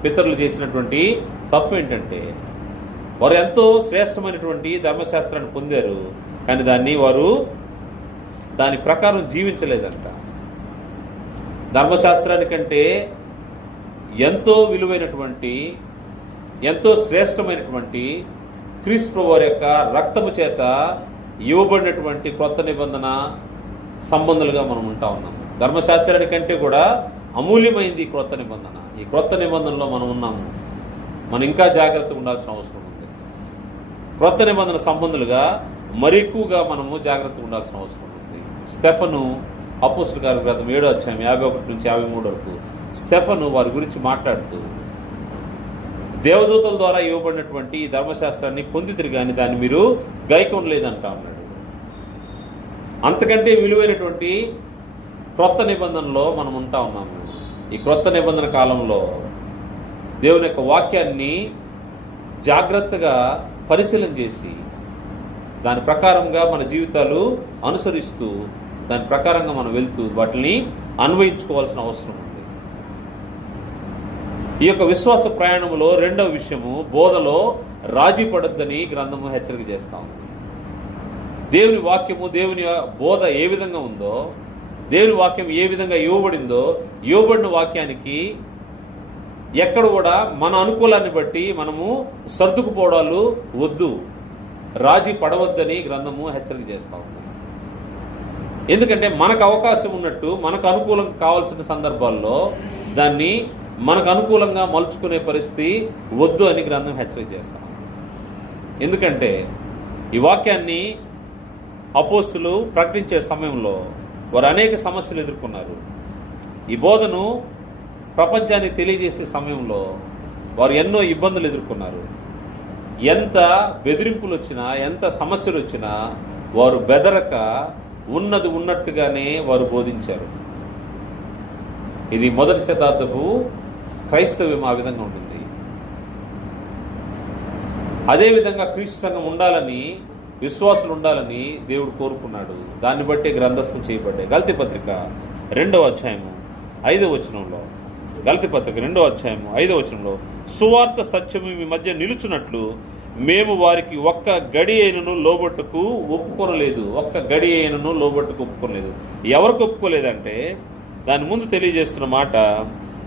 పితరులు చేసినటువంటి తప్పు ఏంటంటే వారు ఎంతో శ్రేష్టమైనటువంటి ధర్మశాస్త్రాన్ని పొందారు, కానీ దాని ప్రకారం జీవించలేదంట. ధర్మశాస్త్రానికంటే ఎంతో విలువైనటువంటి, ఎంతో శ్రేష్టమైనటువంటి క్రీస్తు వారి యొక్క రక్తము చేత ఇవ్వబడినటువంటి క్రొత్త నిబంధన సంబంధాలుగా మనం ఉంటా ఉన్నాము. ధర్మశాస్త్రానికంటే కూడా అమూల్యమైంది ఈ క్రొత్త నిబంధన. ఈ క్రొత్త నిబంధనలో మనం ఉన్నాము. మనం ఇంకా జాగ్రత్తగా ఉండాల్సిన అవసరం ఉంది. క్రొత్త నిబంధన సంబంధులుగా మరి ఎక్కువగా మనము జాగ్రత్తగా ఉండాల్సిన అవసరం ఉంది. స్టెఫను అపోస్తలుల కార్యాల గ్రంథం 7వ అధ్యాయం 51 నుంచి 53 వరకు స్టెఫను వారి గురించి మాట్లాడుతూ దేవదూతల ద్వారా ఇవ్వబడినటువంటి ఈ ధర్మశాస్త్రాన్ని పొందితిరి కానీ దాన్ని మీరు గైకొనలేదంటా ఉన్నాడు. అంతకంటే విలువైనటువంటి క్రొత్త నిబంధనలో మనం ఉంటా ఉన్నాము. ఈ క్రొత్త నిబంధన కాలంలో దేవుని యొక్క వాక్యాన్ని జాగ్రత్తగా పరిశీలన చేసి దాని ప్రకారంగా మన జీవితాలు అనుసరిస్తూ దాని ప్రకారంగా మనం వెళ్తూ వాటిని అన్వయించుకోవాల్సిన అవసరం ఉంది. ఈ యొక్క విశ్వాస ప్రయాణంలో రెండవ విషయము, బోధలో రాజీ పడొద్దని గ్రంథము హెచ్చరిక చేస్తా ఉంది. దేవుని వాక్యము, దేవుని బోధ ఏ విధంగా ఉందో, దేవుని వాక్యం ఏ విధంగా ఇవ్వబడిందో, ఇవ్వబడిన వాక్యానికి ఎక్కడ కూడా మన అనుకూలాన్ని బట్టి మనము సర్దుకుపోవడాలు వద్దు, రాజీ పడవద్దని గ్రంథము హెచ్చరిక చేస్తా ఉంది. ఎందుకంటే మనకు అవకాశం ఉన్నట్టు, మనకు అనుకూలం కావాల్సిన సందర్భాల్లో దాన్ని మనకు అనుకూలంగా మలుచుకునే పరిస్థితి వద్దు అని గ్రంథం హెచ్చరిక చేస్తాం. ఎందుకంటే ఈ వాక్యాన్ని అపోస్తులు ప్రకటించే సమయంలో వారు అనేక సమస్యలు ఎదుర్కొన్నారు. ఈ బోధను ప్రపంచానికి తెలియజేసే సమయంలో వారు ఎన్నో ఇబ్బందులు ఎదుర్కొన్నారు. ఎంత బెదిరింపులు వచ్చినా, ఎంత సమస్యలు వచ్చినా వారు బెదరక ఉన్నది ఉన్నట్టుగానే వారు బోధించారు. ఇది మొదటి శతాబ్దపు క్రైస్తవ్యం ఆ విధంగా ఉంటుంది. అదేవిధంగా క్రీస్తు సంఘం ఉండాలని, విశ్వాసులు ఉండాలని దేవుడు కోరుకున్నాడు. దాన్ని బట్టి గ్రంథస్థం చేయబడ్డాయి. గలతీ పత్రిక 2వ అధ్యాయము 5వ వచనంలో, గలతీ పత్రిక 2వ అధ్యాయము 5వ వచనంలో, సువార్త సత్యము మీ మధ్య నిలుచున్నట్లు మేము వారికి ఒక్క గడి అయినను లోబట్టుకు ఒప్పుకొనలేదు. ఒక్క గడి అయినను లోబట్టుకు ఒప్పుకోలేదు. ఎవరికి ఒప్పుకోలేదంటే దాని ముందు తెలియజేస్తున్న మాట,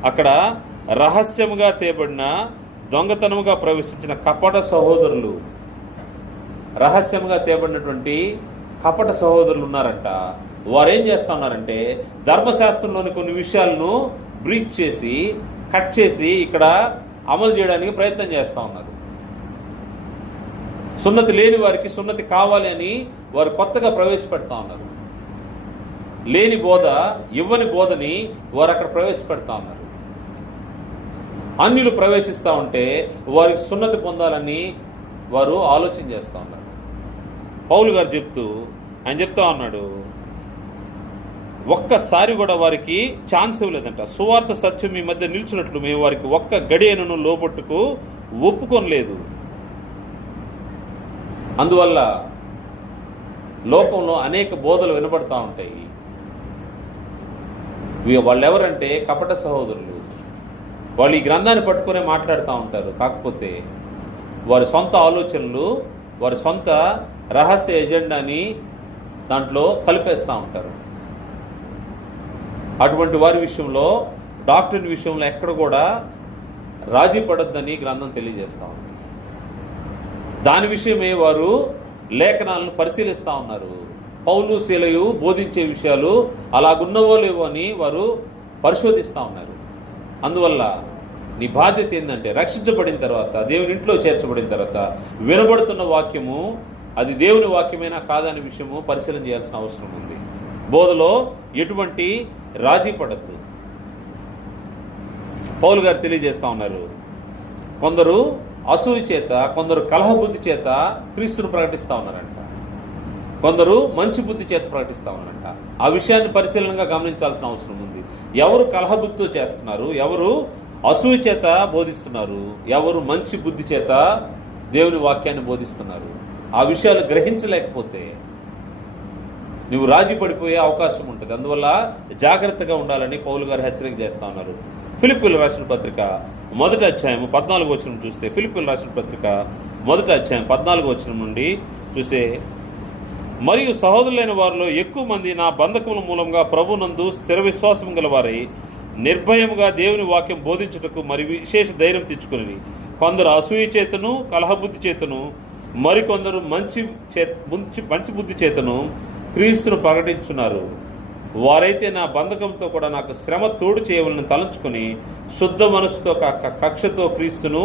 అక్కడ రహస్యముగా తేబడిన, దొంగతనముగా ప్రవేశించిన కపట సహోదరులు, రహస్యంగా తేబడినటువంటి కపట సహోదరులు ఉన్నారంట. వారు ఏం చేస్తా ఉన్నారంటే ధర్మశాస్త్రంలోని కొన్ని విషయాలను బ్రీచ్ చేసి, కట్ చేసి ఇక్కడ అమలు చేయడానికి ప్రయత్నం చేస్తూ ఉన్నారు. సున్నతి లేని వారికి సున్నతి కావాలి అని వారు కొత్తగా ప్రవేశపెడతా ఉన్నారు. లేని బోధ, ఇవ్వని బోధని వారు అక్కడ ప్రవేశపెడతా ఉన్నారు. అన్యులు ప్రవేశిస్తూ ఉంటే వారికి సున్నతి పొందాలని వారు ఆలోచన చేస్తూ ఉన్నారు. పౌలు గారు ఆయన చెప్తా ఉన్నాడు, ఒక్కసారి కూడా వారికి ఛాన్స్ ఇవ్వలేదంట. సువార్త సత్యం మీ మధ్య నిల్చున్నట్లు మేము వారికి ఒక్క గడియను లోబట్టుకు ఒప్పుకొనలేదు. అందువల్ల లోకంలో అనేక బోధలు వినబడతా ఉంటాయి. వాళ్ళు ఎవరంటే కపట సహోదరులు. వాళ్ళు ఈ గ్రంథాన్ని పట్టుకునే మాట్లాడుతూ ఉంటారు. కాకపోతే వారి సొంత ఆలోచనలు, వారి సొంత రహస్య ఎజెండాని దాంట్లో కలిపేస్తూ ఉంటారు. అటువంటి వారి విషయంలో, డాక్టరీన్ విషయంలో ఎక్కడ కూడా రాజీ పడొద్దని గ్రంథం తెలియజేస్తూ ఉంది. దాని విషయమే వారు లేఖనాలను పరిశీలిస్తూ ఉన్నారు. పౌలు శీలయు బోధించే విషయాలు అలాగున్నవో లేవో అని వారు పరిశోధిస్తూ ఉన్నారు. అందువల్ల నీ బాధ్యత ఏంటంటే, రక్షించబడిన తర్వాత, దేవుని ఇంట్లో చేర్చబడిన తర్వాత వినబడుతున్న వాక్యము అది దేవుని వాక్యమైనా కాదనే విషయము పరిశీలన చేయాల్సిన అవసరం ఉంది. బోధలో ఎటువంటి రాజీ పడద్దు. పౌలు గారు తెలియజేస్తూ ఉన్నారు, కొందరు అసూయ చేత, కొందరు కలహబుద్ధి చేత క్రీస్తును ప్రకటిస్తూ ఉన్నారంట. కొందరు మంచి బుద్ధి చేత ప్రకటిస్తూ ఉన్నారంట. ఆ విషయాన్ని పరిశీలనగా గమనించాల్సిన అవసరం ఉంది. ఎవరు కలహబుద్ధితో చేస్తున్నారు, ఎవరు అసూయ చేత బోధిస్తున్నారు, ఎవరు మంచి బుద్ధి చేత దేవుని వాక్యాన్ని బోధిస్తున్నారు, ఆ విషయాలు గ్రహించలేకపోతే నువ్వు రాజీ పడిపోయే అవకాశం ఉంటుంది. అందువల్ల జాగ్రత్తగా ఉండాలని పౌలు గారు హెచ్చరిక చేస్తూ ఉన్నారు. ఫిలిప్పీయులకు రాసిన పత్రిక 1వ అధ్యాయం 14వ వచనం చూస్తే, ఫిలిప్పీయులకు రాసిన పత్రిక 1వ అధ్యాయం 14వ వచనం నుండి చూసే, మరియు సహోదరులైన వారిలో ఎక్కువ మంది నా బంధకముల మూలంగా ప్రభునందు స్థిర విశ్వాసం గలవారై నిర్భయముగా దేవుని వాక్యం బోధించుటకు మరి విశేష ధైర్యం తెచ్చుకుని, కొందరు అసూయ చేతను కలహబుద్ధి చేతను, మరికొందరు మంచి బుద్ధి చేతను క్రీస్తును ప్రకటించున్నారు. వారైతే నా బంధకంతో కూడా నాకు శ్రమ తోడు చేయవలని తలంచుకొని శుద్ధ మనసుతో కక్షతో క్రీస్తును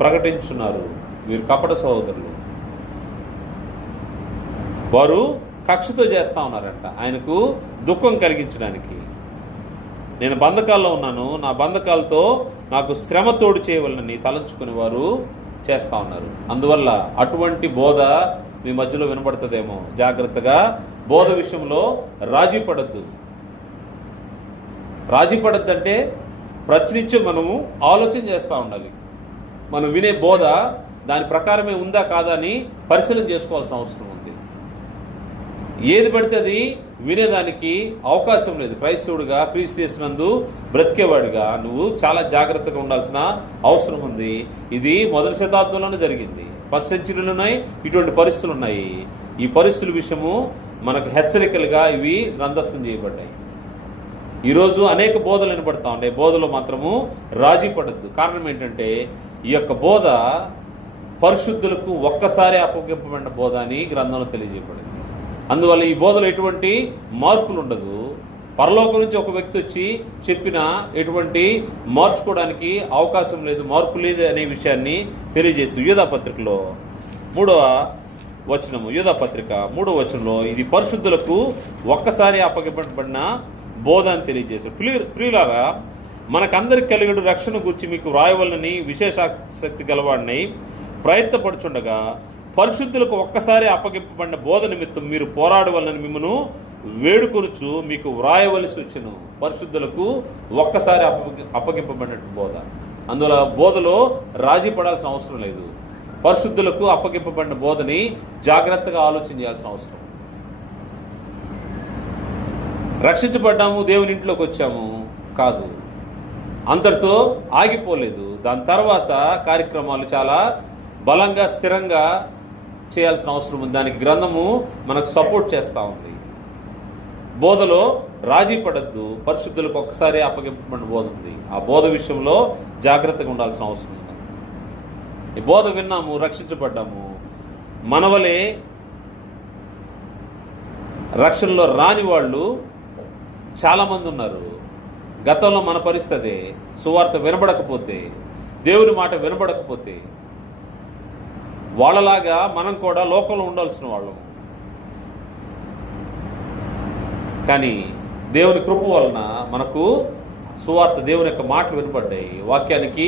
ప్రకటించున్నారు. వీరు కపట సహోదరులు. వారు కక్షతో చేస్తూ ఉన్నారంట, ఆయనకు దుఃఖం కలిగించడానికి. నేను బంధకాల్లో ఉన్నాను, నా బంధకాలతో నాకు శ్రమ తోడు చేయవలనని తలంచుకుని వారు చేస్తూ ఉన్నారు. అందువల్ల అటువంటి బోధ మీ మధ్యలో వినబడుతుందేమో. జాగ్రత్తగా బోధ విషయంలో రాజీ పడద్దు. రాజీ పడద్దంటే ప్రతినిత్యం మనము ఆలోచన చేస్తూ ఉండాలి. మనం వినే బోధ దాని ప్రకారమే ఉందా కాదా అని పరిశీలన చేసుకోవాల్సిన అవసరం ఉంది. ఏది పడితే అది వినేదానికి అవకాశం లేదు. క్రైస్తవుడిగా, క్రీస్తు యేసునందు బ్రతికేవాడిగా నువ్వు చాలా జాగ్రత్తగా ఉండాల్సిన అవసరం ఉంది. ఇది మొదటి శతాబ్దంలోనే జరిగింది. ఫస్ట్ సెంచరీలోనే ఇటువంటి పరిస్థితులు ఉన్నాయి. ఈ పరిస్థితుల విషయము మనకు హెచ్చరికలుగా ఇవి గ్రంథస్థం చేయబడ్డాయి. ఈరోజు అనేక బోధలు వినబడతా ఉన్నాయి. బోధలో మాత్రము రాజీ పడద్దు. కారణం ఏంటంటే, ఈ యొక్క బోధ పరిశుద్ధులకు ఒక్కసారి అప్పగింపబడిన బోధ అని గ్రంథంలో తెలియజేయబడింది. అందువల్ల ఈ బోధలో ఎటువంటి మార్పులు ఉండదు. పరలోకం నుంచి ఒక వ్యక్తి వచ్చి చెప్పినా ఎటువంటి మార్చుకోవడానికి అవకాశం లేదు, మార్పు లేదు అనే విషయాన్ని తెలియజేస్తూ యూదా పత్రికలో 3వ వచనము, యూదా పత్రిక 3వ వచనంలో ఇది పరిశుద్ధులకు ఒక్కసారి అప్పగింపబడిన బోధ అని తెలియజేశారు. ప్రియులారా, మనకందరికి కలిగిన రక్షణ గురించి మీకు వ్రాయవలనని విశేషాసక్తి గలవాడిని ప్రయత్నపడుచుండగా, పరిశుద్ధులకు ఒక్కసారి అప్పగింపబడిన బోధ నిమిత్తం మీరు పోరాడవలనని మిమ్మను వేడుకొనుచు మీకు వ్రాయవలసి వచ్చును. పరిశుద్ధులకు ఒక్కసారి అప్పగింపబడినట్టు బోధ. అందువల్ల బోధలో రాజీ పడాల్సిన అవసరం లేదు. పరిశుద్ధులకు అప్పగింపబడిన బోధని జాగ్రత్తగా ఆలోచన చేయాల్సిన అవసరం. రక్షించబడ్డాము, దేవుని ఇంట్లోకి వచ్చాము కాదు, అంతటితో ఆగిపోలేదు. దాని తర్వాత కార్యక్రమాలు చాలా బలంగా, స్థిరంగా చేయాల్సిన అవసరం ఉంది. దానికి గ్రంథము మనకు సపోర్ట్ చేస్తూ ఉంది. బోధలో రాజీ పడద్దు. పరిశుద్ధులకు ఒక్కసారి అప్పగింపబడిన బోధ ఉంది. ఆ బోధ విషయంలో జాగ్రత్తగా ఉండాల్సిన అవసరం ఉంది. ఈ బోధ విన్నాము, రక్షించబడ్డాము. మనవలే రక్షణలో రాని వాళ్ళు చాలామంది ఉన్నారు. గతంలో మన పరిస్థితి సువార్త వినబడకపోతే, దేవుని మాట వినబడకపోతే వాళ్ళలాగా మనం కూడా లోకంలో ఉండాల్సిన వాళ్ళం. కానీ దేవుని కృప వలన మనకు సువార్త, దేవుని యొక్క మాటలు వినబడ్డాయి. వాక్యానికి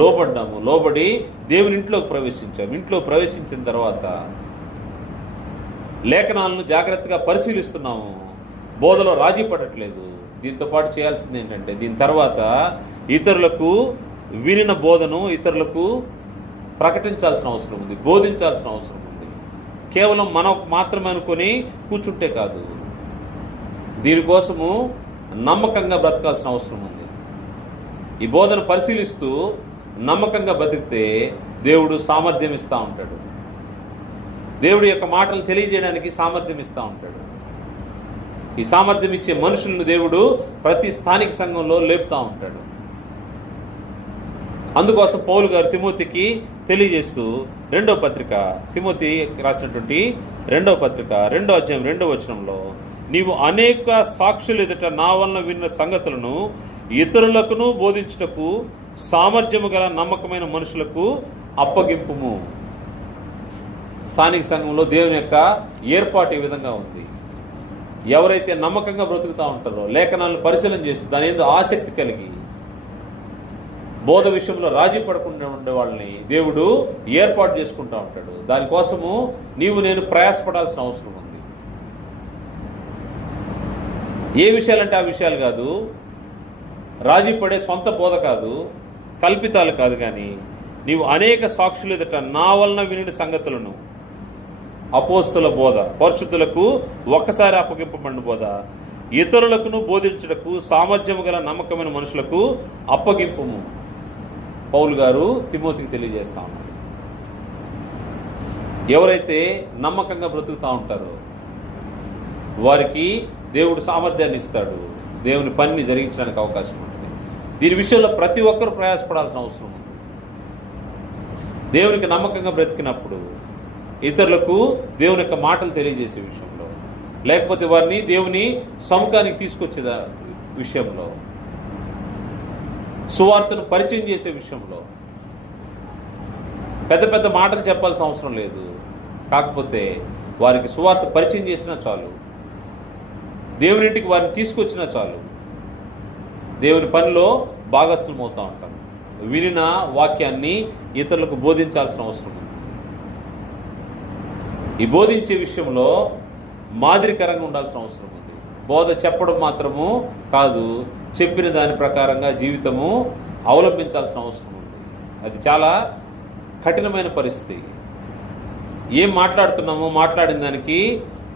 లోబడ్డాము. లోబడి దేవుని ఇంట్లోకి ప్రవేశించాము. ఇంట్లో ప్రవేశించిన తర్వాత లేఖనాలను జాగ్రత్తగా పరిశీలిస్తున్నాము. బోధలో రాజీ పడట్లేదు. దీంతో పాటు చేయాల్సింది ఏంటంటే, దీని తర్వాత ఇతరులకు వినిన బోధను ఇతరులకు ప్రకటించాల్సిన అవసరం ఉంది, బోధించాల్సిన అవసరం ఉంది. కేవలం మనం మాత్రమే అనుకొని కూర్చుంటే కాదు. దీనికోసము నమ్మకంగా బ్రతకాల్సిన అవసరం ఉంది. ఈ బోధన పరిశీలిస్తూ నమ్మకంగా బ్రతికితే దేవుడు సామర్థ్యం ఇస్తూ ఉంటాడు. దేవుడి యొక్క మాటలు తెలియజేయడానికి సామర్థ్యం ఇస్తూ ఉంటాడు. ఈ సామర్థ్యం ఇచ్చే మనుషులను దేవుడు ప్రతి స్థానిక సంఘంలో లేపుతూ ఉంటాడు. అందుకోసం పౌలు గారు తిమోతికి తెలియజేస్తూ రెండవ పత్రిక, తిమోతి రాసినటువంటి రెండవ పత్రిక 2వ అధ్యాయం 2వ వచనంలో, నీవు అనేక సాక్షులు ఎదుట నా వలన విన్న సంగతులను ఇతరులకును బోధించుటకు సామర్థ్యము గల నమ్మకమైన మనుషులకు అప్పగింపుము. స్థానిక సంఘంలో దేవుని యొక్క ఏర్పాటు ఈ విధంగా ఉంది. ఎవరైతే నమ్మకంగా బ్రతుకుతూ ఉంటారో, లేఖనాలను పరిశీలన చేస్తూ దాని ఏదో ఆసక్తి కలిగి బోధ విషయంలో రాజీ పడకుండా ఉండే వాళ్ళని దేవుడు ఏర్పాటు చేసుకుంటూ ఉంటాడు. దానికోసము నీవు నేను ప్రయాసపడాల్సిన అవసరం ఉంది. ఏ విషయాలంటే ఆ విషయాలు కాదు, రాజీ పడే సొంత బోధ కాదు, కల్పితాలు కాదు, కానీ నీవు అనేక సాక్షులు ఎదుట నా వలన వినిన సంగతులను, అపోస్తుల బోధ, పరిశుద్ధులకు ఒక్కసారి అప్పగింపబడిన బోధ, ఇతరులకును బోధించుటకు సామర్థ్యము గల నమ్మకమైన మనుషులకు అప్పగింపుము. పౌలు గారు తిమోతికి తెలియజేస్తా ఉన్నారు. ఎవరైతే నమ్మకంగా బ్రతుకుతూ ఉంటారో వారికి దేవుడు సామర్థ్యాన్ని ఇస్తాడు, దేవుని పనిని జరిగించడానికి అవకాశం ఉంటుంది. దీని విషయంలో ప్రతి ఒక్కరూ ప్రయాసపడాల్సిన అవసరం ఉంది. దేవునికి నమ్మకంగా బ్రతికినప్పుడు ఇతరులకు దేవుని యొక్క మాటలు తెలియజేసే విషయంలో, లేకపోతే వారిని దేవుని సముఖానికి తీసుకొచ్చే విషయంలో, సువార్తను పరిచయం చేసే విషయంలో పెద్ద పెద్ద మాటలు చెప్పాల్సిన అవసరం లేదు. కాకపోతే వారికి సువార్త పరిచయం చేసినా చాలు, దేవునింటికి వారిని తీసుకొచ్చినా చాలు, దేవుని పనిలో భాగస్వామ్యం అవుతూ ఉంటాం. వినిన వాక్యాన్ని ఇతరులకు బోధించాల్సిన అవసరం ఉంది. ఈ బోధించే విషయంలో మాదిరికరంగా ఉండాల్సిన అవసరం ఉంది. బోధ చెప్పడం మాత్రము కాదు, చెప్పిన దాని ప్రకారంగా జీవితము అవలంబించాల్సిన అవసరం ఉంది. అది చాలా కఠినమైన పరిస్థితి. ఏం మాట్లాడుతున్నామో మాట్లాడిన దానికి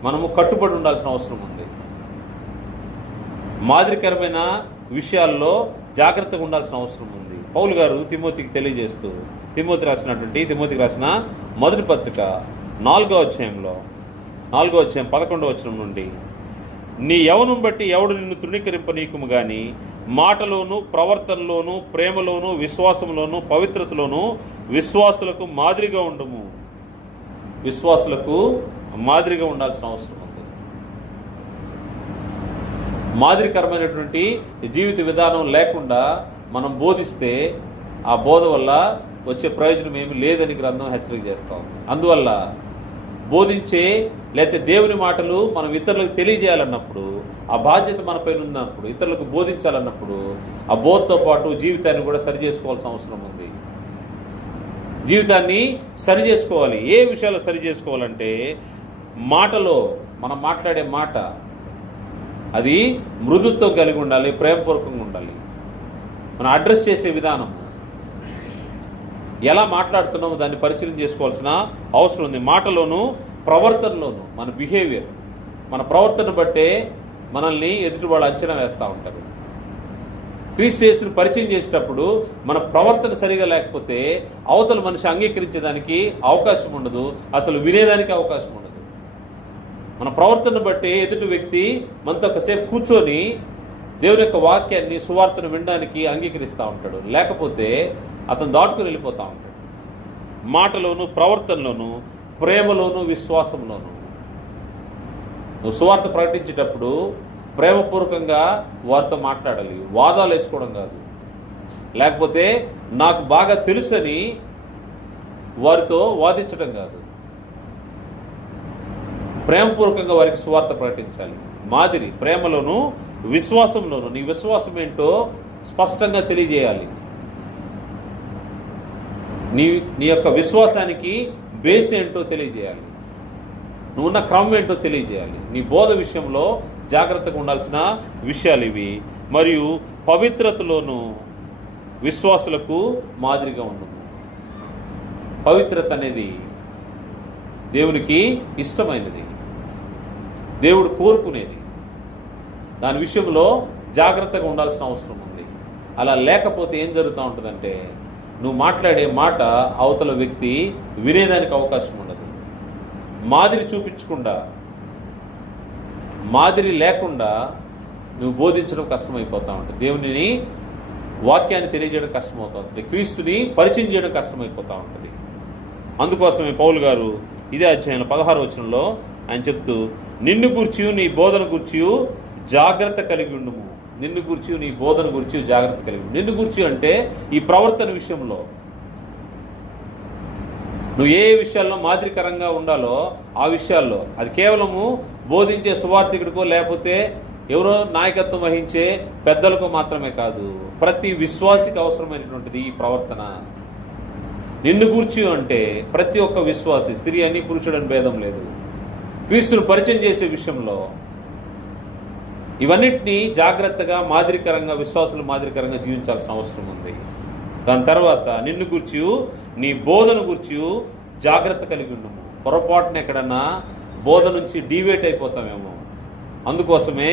మనము కట్టుబడి ఉండాల్సిన అవసరం ఉంది. మాదిరికరమైన విషయాల్లో జాగ్రత్తగా ఉండాల్సిన అవసరం ఉంది. పౌలు గారు తిమోతికి తెలియజేస్తూ, తిమోతికి రాసిన మొదటి పత్రిక 4వ అధ్యాయం 11వ వచనం నుండి, నీ యవనం బట్టి ఎవడు నిన్ను తృణీకరింపనీయకుము గాని మాటలోను, ప్రవర్తనలోను, ప్రేమలోను, విశ్వాసంలోను, పవిత్రతలోను విశ్వాసులకు మాదిరిగా ఉండము. విశ్వాసులకు మాదిరిగా ఉండాల్సిన అవసరం ఉంది. మాదిరికరమైనటువంటి జీవిత విధానం లేకుండా మనం బోధిస్తే ఆ బోధ వల్ల వచ్చే ప్రయోజనం ఏమి లేదని గ్రంథం హెచ్చరిక చేస్తాం. అందువల్ల బోధించే లేకపోతే దేవుని మాటలు మనం ఇతరులకు తెలియజేయాలన్నప్పుడు, ఆ బాధ్యత మన పైన ఉన్నప్పుడు, ఇతరులకు బోధించాలన్నప్పుడు ఆ బోధతో పాటు జీవితాన్ని కూడా సరి చేసుకోవాల్సిన అవసరం ఉంది. జీవితాన్ని సరి చేసుకోవాలి. ఏ విషయాలు సరి చేసుకోవాలంటే, మాటలో మనం మాట్లాడే మాట అది మృదుత్వం కలిగి ఉండాలి, ప్రేమపూర్వకంగా ఉండాలి. మనం అడ్రస్ చేసే విధానం, ఎలా మాట్లాడుతున్నామో దాన్ని పరిశీలన చేసుకోవాల్సిన అవసరం ఉంది. మాటలోను, ప్రవర్తనలోను, మన బిహేవియర్, మన ప్రవర్తన బట్టే మనల్ని ఎదుటి వాళ్ళు అంచనా వేస్తూ ఉంటారు. క్రీస్తు యేసుని పరిచయం చేసేటప్పుడు మన ప్రవర్తన సరిగా లేకపోతే అవతల మనిషి అంగీకరించేదానికి అవకాశం ఉండదు, అసలు వినేదానికి అవకాశం ఉండదు. మన ప్రవర్తన బట్టి ఎదుటి వ్యక్తి మనతో ఒకసేపు కూర్చొని దేవుని యొక్క వాక్యాన్ని, సువార్తను వినడానికి అంగీకరిస్తూ ఉంటాడు. లేకపోతే అతను దాటుకుని వెళ్ళిపోతూ ఉంటాడు. మాటలోను, ప్రవర్తనలోను, ప్రేమలోను, విశ్వాసంలోను. నువ్వు సువార్త ప్రకటించేటప్పుడు ప్రేమపూర్వకంగా వారితో మాట్లాడాలి, వాదాలు వేసుకోవడం కాదు. లేకపోతే నాకు బాగా తెలుసని వారితో వాదించడం కాదు. ప్రేమపూర్వకంగా వారికి సువార్త ప్రకటించాలి. మాదిరి ప్రేమలోను, విశ్వాసంలోను. నీ విశ్వాసం ఏంటో స్పష్టంగా తెలియజేయాలి. నీ యొక్క విశ్వాసానికి బేస్ ఏంటో తెలియజేయాలి. నువ్వున్న క్రమం ఏంటో తెలియజేయాలి. నీ బోధ విషయంలో జాగ్రత్తగా ఉండాల్సిన విషయాలు ఇవి. మరియు పవిత్రతలోను విశ్వాసులకు మాదిరిగా ఉండదు. పవిత్రత అనేది దేవునికి ఇష్టమైనది, దేవుడు కోరుకునేది. దాని విషయంలో జాగ్రత్తగా ఉండాల్సిన అవసరం ఉంది. అలా లేకపోతే ఏం జరుగుతూ ఉంటుందంటే, నువ్వు మాట్లాడే మాట అవతల వ్యక్తి వినేదానికి అవకాశం ఉండదు. మాదిరి చూపించకుండా, మాదిరి లేకుండా నువ్వు బోధించడం కష్టమైపోతూ ఉంటుంది. దేవునిని, వాక్యాన్ని తెలియజేయడం కష్టమవుతూ ఉంటుంది. క్రీస్తుని పరిచయం చేయడం కష్టమైపోతూ ఉంటుంది. అందుకోసమే పౌలు గారు ఇదే అధ్యాయంలో 16వ వచనంలో ఆయన చెప్తూ, నిన్ను గూర్చియు నీ బోధన గూర్చియు జాగ్రత్త కలిగి ఉండుము. నిన్ను గూర్చి నీ బోధన గురించి జాగ్రత్త కలిగి. నిన్ను గూర్చి అంటే ఈ ప్రవర్తన విషయంలో నువ్వు ఏ విషయాల్లో మాదిరికరంగా ఉండాలో ఆ విషయాల్లో, అది కేవలము బోధించే సువార్థికుడికో లేకపోతే ఎవరో నాయకత్వం వహించే పెద్దలకు మాత్రమే కాదు, ప్రతి విశ్వాసికి అవసరమైనటువంటిది ఈ ప్రవర్తన. నిన్ను గూర్చి అంటే ప్రతి ఒక్క విశ్వాసి, స్త్రీ అని పురుషుడని భేదం లేదు, క్రీస్తును పరిచయం చేసే విషయంలో ఇవన్నిటినీ జాగ్రత్తగా మాదిరికరంగా, విశ్వాసులు మాదిరికరంగా జీవించాల్సిన అవసరం ఉంది. దాని తర్వాత నిన్ను గూర్చి నీ బోధన గూర్చి జాగ్రత్త కలిగి ఉండము. పొరపాటున ఎక్కడన్నా బోధ నుంచి డీవేట్ అయిపోతామేమో. అందుకోసమే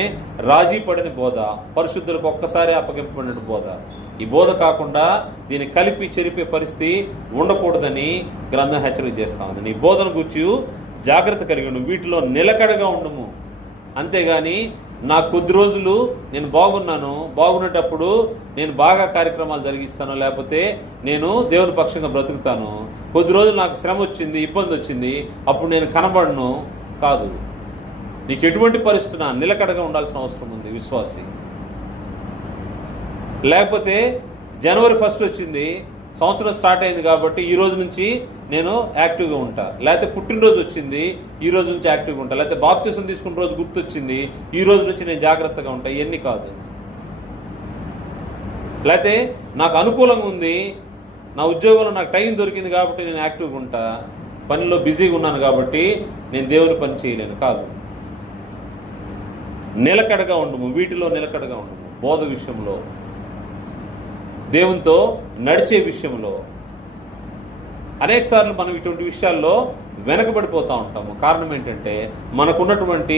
రాజీ పడిన బోధ, పరిశుద్ధులకు ఒక్కసారి అప్పగింపబడిన బోధ, ఈ బోధ కాకుండా దీన్ని కలిపి చెరిపే పరిస్థితి ఉండకూడదని గ్రంథం హెచ్చరిక చేస్తా ఉంది. నీ బోధన గూర్చి జాగ్రత్త కలిగి ఉండు, వీటిలో నిలకడగా ఉండము. అంతేగాని నా కొద్ది రోజులు నేను బాగున్నటప్పుడు నేను బాగా కార్యక్రమాలు జరిగిస్తాను, లేకపోతే నేను దేవుని పక్షంగా బ్రతుకుతాను, కొద్ది రోజులు నాకు శ్రమ వచ్చింది, ఇబ్బంది వచ్చింది, అప్పుడు నేను కనబడను కాదు. నీకు ఎటువంటి పరిస్థితున్నా నిలకడగా ఉండాల్సిన అవసరం ఉంది విశ్వాసి. లేకపోతే జనవరి 1 వచ్చింది, సంవత్సరం స్టార్ట్ అయింది కాబట్టి ఈ రోజు నుంచి నేను యాక్టివ్గా ఉంటా, లేకపోతే పుట్టినరోజు వచ్చింది ఈ రోజు నుంచి యాక్టివ్గా ఉంటా, లేకపోతే బాప్తిసం తీసుకున్న రోజు గుర్తొచ్చింది ఈ రోజు నుంచి నేను జాగ్రత్తగా ఉంటా, ఇవన్నీ కాదు. లేకపోతే నాకు అనుకూలంగా ఉంది, నా ఉద్యోగంలో నాకు టైం దొరికింది కాబట్టి నేను యాక్టివ్గా ఉంటా, పనిలో బిజీగా ఉన్నాను కాబట్టి నేను దేవుని పని చేయలేను కాదు. నిలకడగా ఉండము, వీటిలో నిలకడగా ఉండము. బోధ విషయంలో, దేవునితో నడిచే విషయంలో అనేక సార్లు మనం ఇటువంటి విషయాల్లో వెనకబడిపోతూ ఉంటాము. కారణం ఏంటంటే మనకున్నటువంటి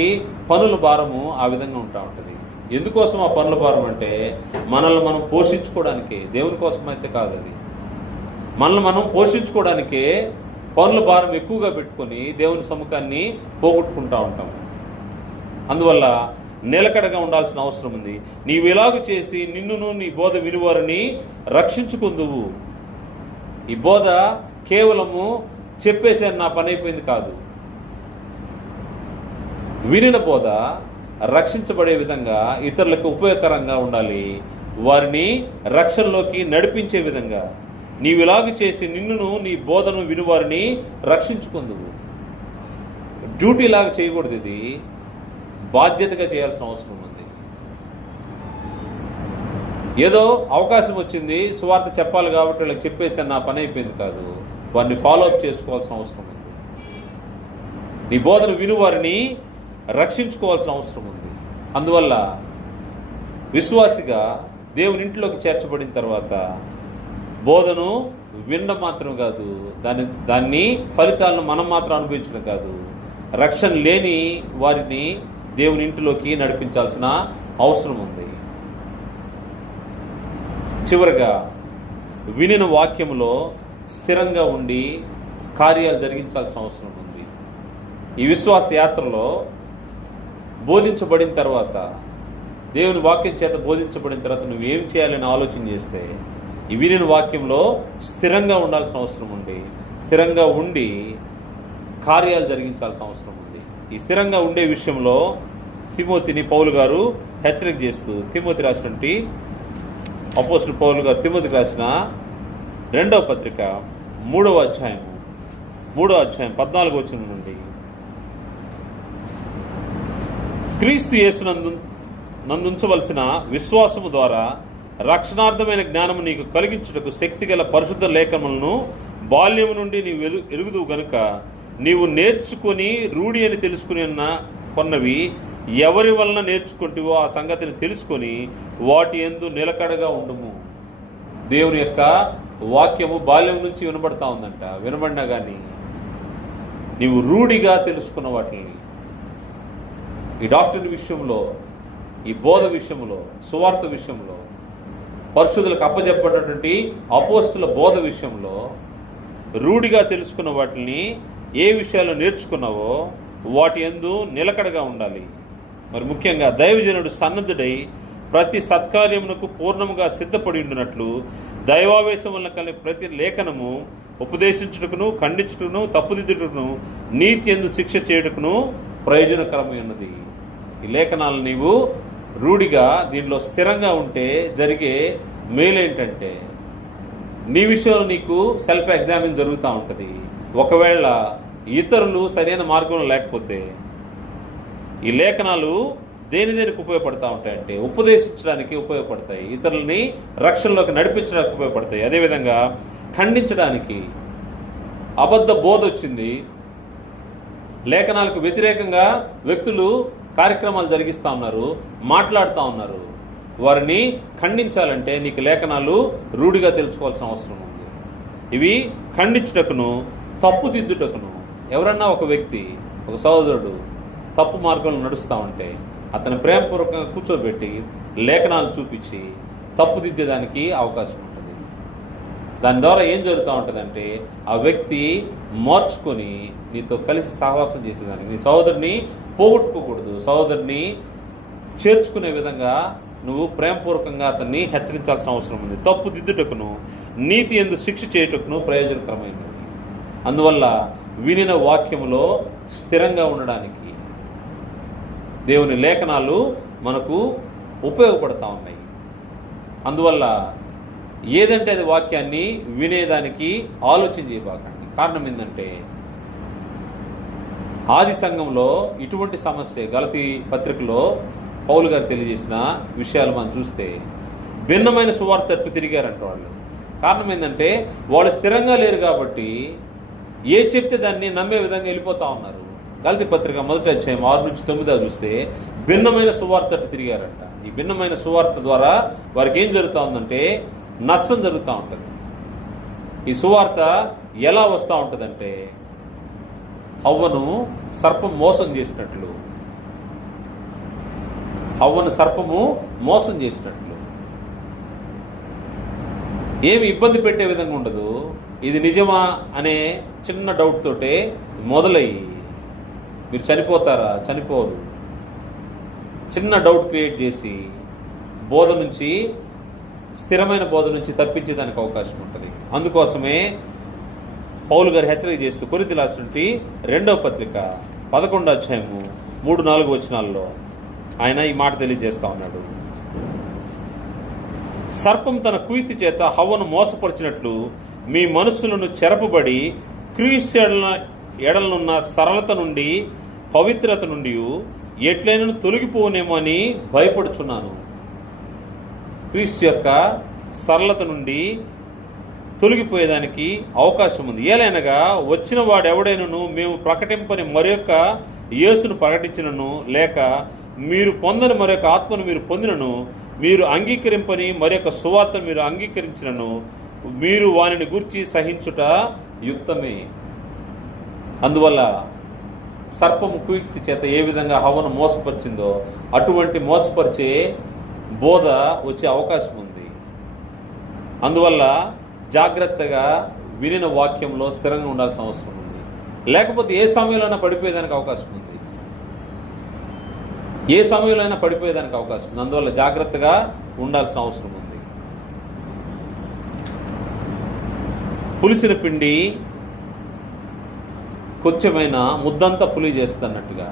పనుల భారము ఆ విధంగా ఉంటా ఉంటుంది. ఎందుకోసం ఆ పనుల భారం అంటే మనల్ని మనం పోషించుకోవడానికే, దేవుని కోసం అయితే కాదు. అది మనల్ని మనం పోషించుకోవడానికే పనుల భారం ఎక్కువగా పెట్టుకొని దేవుని సముఖాన్ని పోగొట్టుకుంటూ ఉంటాము. అందువల్ల నిలకడగా ఉండాల్సిన అవసరం ఉంది. నీవు ఇలాగ చేసి నిన్నును నీ బోధ వినువారిని రక్షించుకుందువు. ఈ బోధ కేవలము చెప్పేసాను నా పని అయిపోయింది కాదు. వినిన బోధ రక్షించబడే విధంగా, ఇతరులకు ఉపయోగకరంగా ఉండాలి, వారిని రక్షణలోకి నడిపించే విధంగా. నీవు ఇలాగ చేసి నిన్నును నీ బోధను వినువారిని రక్షించుకుందువు. డ్యూటీ లాగా చేయకూడదు, ఇది బాధ్యతగా చేయాల్సిన అవసరం ఉంది. ఏదో అవకాశం వచ్చింది, సువార్త చెప్పాలి కాబట్టి వీళ్ళకి చెప్పేసాను నా పని అయిపోయింది కాదు, వారిని ఫాలోఅప్ చేసుకోవాల్సిన అవసరం ఉంది. నీ బోధన వినువారిని రక్షించుకోవాల్సిన అవసరం ఉంది. అందువల్ల విశ్వాసిగా దేవుని ఇంట్లోకి చేర్చబడిన తర్వాత బోధను వినడం మాత్రం కాదు, దాన్ని ఫలితాలను మనం మాత్రం అనుభవించడం కాదు, రక్షణ లేని వారిని దేవుని ఇంటిలోకి నడిపించాల్సిన అవసరం ఉంది. చివరగా వినిన వాక్యములో స్థిరంగా ఉండి కార్యాలు జరిగించాల్సిన అవసరం ఉంది. ఈ విశ్వాస యాత్రలో బోధించబడిన తర్వాత, దేవుని వాక్యం చేత బోధించబడిన తర్వాత నువ్వేం చేయాలని ఆలోచన చేస్తే ఈ వినిన వాక్యంలో స్థిరంగా ఉండాల్సిన అవసరం ఉంది. స్థిరంగా ఉండి కార్యాలు జరిగించాల్సిన అవసరం ఉంది. ఈ స్థిరంగా ఉండే విషయంలో తిమోతిని పౌలు గారు హెచ్చరిక చేస్తూ, తిమోతి రాసినటువంటి అపోస్తలుడు పౌలు గారు తిమోతికి రాసిన 2వ పత్రిక 3వ అధ్యాయం 14వ వచనం నుండి, క్రీస్తు యేసునందుంచవలసిన విశ్వాసము ద్వారా రక్షణార్థమైన జ్ఞానము నీకు కలిగించుటకు శక్తిగల పరిశుద్ధ లేఖనములను బాల్యము నుండి నీవు ఎరుగుదువు గనుక నీవు నేర్చుకొని రూఢి అని తెలుసుకుని కొన్నవి ఎవరి వలన నేర్చుకుంటావో ఆ సంగతిని తెలుసుకొని వాటి యందు నిలకడగా ఉండుము. దేవుని యొక్క వాక్యము బాల్యం నుంచి వినబడతా ఉందంట. వినబడినా కానీ నీవు రూఢిగా తెలుసుకున్న వాటిని, ఈ డాక్టర్ విషయంలో, ఈ బోధ విషయంలో, సువార్త విషయంలో, పరిశుద్ధులకు అప్పజెప్పబడినటువంటి అపోస్తుల బోధ విషయంలో రూఢిగా తెలుసుకున్న వాటిని ఏ విషయాలు నేర్చుకున్నావో వాటి యందు నిలకడగా ఉండాలి. మరి ముఖ్యంగా దైవజనుడు సన్నద్ధుడై ప్రతి సత్కార్యమునకు పూర్ణముగా సిద్ధపడి ఉండినట్లు దైవావేశం వల్ల కలిగే ప్రతి లేఖనము ఉపదేశించుటకును, ఖండించుటకును, తప్పుదిద్దుటకును, నీతి యందు శిక్ష చేయుటకును ప్రయోజనకరమై ఉన్నది. ఈ లేఖనాలు నీవు రూఢిగా దీనిలో స్థిరంగా ఉంటే జరిగే మేలేంటంటే నీ విషయంలో నీకు సెల్ఫ్ ఎగ్జామిన్ జరుగుతూ ఉంటుంది. ఒకవేళ ఇతరులు సరైన మార్గంలో లేకపోతే ఈ లేఖనాలు దేనికి ఉపయోగపడతా ఉంటాయంటే ఉపదేశించడానికి ఉపయోగపడతాయి, ఇతరులని రక్షణలోకి నడిపించడానికి ఉపయోగపడతాయి. అదేవిధంగా ఖండించడానికి, అబద్ధ బోధ వచ్చింది, లేఖనాలకు వ్యతిరేకంగా వ్యక్తులు కార్యక్రమాలు జరిగిస్తూ ఉన్నారు, మాట్లాడుతూ ఉన్నారు, వారిని ఖండించాలంటే నీకు లేఖనాలు రూఢిగా తెలుసుకోవాల్సిన అవసరం ఉంది. ఇవి ఖండించుటకును, తప్పుదిద్దుటకును. ఎవరన్నా ఒక వ్యక్తి, ఒక సహోదరుడు తప్పు మార్గంలో నడుస్తూ ఉంటే అతను ప్రేమపూర్వకంగా కూర్చోబెట్టి లేఖనాలు చూపించి తప్పుదిద్దేదానికి అవకాశం ఉంటుంది. దాని ద్వారా ఏం జరుగుతూ ఉంటుందంటే ఆ వ్యక్తి మార్చుకొని నీతో కలిసి సహవాసం చేసేదానికి, నీ సహోదరుని పోగొట్టుకోకూడదు, సహోదరుని చేర్చుకునే విధంగా నువ్వు ప్రేమపూర్వకంగా అతన్ని హెచ్చరించాల్సిన అవసరం ఉంది. తప్పుదిద్దుటకును, నీతి యందు శిక్ష చేయుటకును ప్రయోజనకరమైనది. అందువల్ల వినిన వాక్యములో స్థిరంగా ఉండడానికి దేవుని లేఖనాలు మనకు ఉపయోగపడతా ఉన్నాయి. అందువల్ల ఏదంటే అది వాక్యాన్ని వినేదానికి ఆలోచన చేయబాకండి. కారణం ఏంటంటే ఆది సంఘంలో ఇటువంటి సమస్య గలతీ పత్రికలో పౌలు గారు తెలియజేసిన విషయాలు మనం చూస్తే భిన్నమైన సువార్త తట్టు తిరిగారంట వాళ్ళు. కారణం ఏంటంటే వాళ్ళు స్థిరంగా లేరు కాబట్టి ఏ చెప్తే దాన్ని నమ్మే విధంగా వెళ్ళిపోతూ ఉన్నారు. గలతీ పత్రిక 1వ అధ్యాయం 6 నుంచి 9 చూస్తే భిన్నమైన సువార్త తట్టు తిరిగారంట. ఈ భిన్నమైన సువార్త ద్వారా వారికి ఏం జరుగుతూ ఉందంటే నష్టం జరుగుతూ ఉంటుంది. ఈ సువార్త ఎలా వస్తూ ఉంటుందంటే హవ్వను సర్పం మోసం చేసినట్లు, హవ్వను సర్పము మోసం చేసినట్లు, ఏమి ఇబ్బంది పెట్టే విధంగా ఉండదు. ఇది నిజమా అనే చిన్న డౌట్ తోటే మొదలయ్యి మీరు చనిపోతారా, చనిపోరు, చిన్న డౌట్ క్రియేట్ చేసి బోధ నుంచి, స్థిరమైన బోధ నుంచి తప్పించేదానికి అవకాశం ఉంటుంది. అందుకోసమే పౌలు గారు హెచ్చరిక చేస్తూ కొరింథీయులకు రాసినటువంటి 2వ పత్రిక 11వ అధ్యాయము 3-4 వచనాల్లో ఆయన ఈ మాట తెలియజేస్తా ఉన్నాడు. సర్పం తన కుయుక్తి చేత హవ్వను మోసపరిచినట్లు మీ మనస్సులను చెరపబడి క్రీస్తు ఎడలనున్న సరళత నుండి, పవిత్రత నుండి ఎట్లైనా తొలగిపోనేమో అని భయపడుచున్నాను. క్రీస్తు యొక్క సరళత నుండి తొలగిపోయేదానికి అవకాశం ఉంది. ఏలైనగా వచ్చిన వాడెవడైనను మేము ప్రకటింపని మరొక యేసును ప్రకటించినను, లేక మీరు పొందని మరొక ఆత్మను మీరు పొందినను, మీరు అంగీకరింపని మరొక సువార్తను మీరు అంగీకరించినను, మీరు వానిని గూర్చి సహించుట యుక్తమే. అందువల్ల సర్పము కుయుక్తి చేత ఏ విధంగా హవ్వను మోసపరిచిందో అటువంటి మోసపరిచే బోధ వచ్చే అవకాశం ఉంది. అందువల్ల జాగ్రత్తగా వినిన వాక్యంలో స్థిరంగా ఉండాల్సిన అవసరం ఉంది. లేకపోతే ఏ సమయంలోనైనా పడిపోయేదానికి అవకాశం ఉంది, ఏ సమయంలో పడిపోయేదానికి అవకాశం ఉంది. అందువల్ల జాగ్రత్తగా ఉండాల్సిన అవసరం ఉంది. పులిసిన పిండి కొంచెమైనా ముద్దంతా పులి చేస్తున్నట్టుగా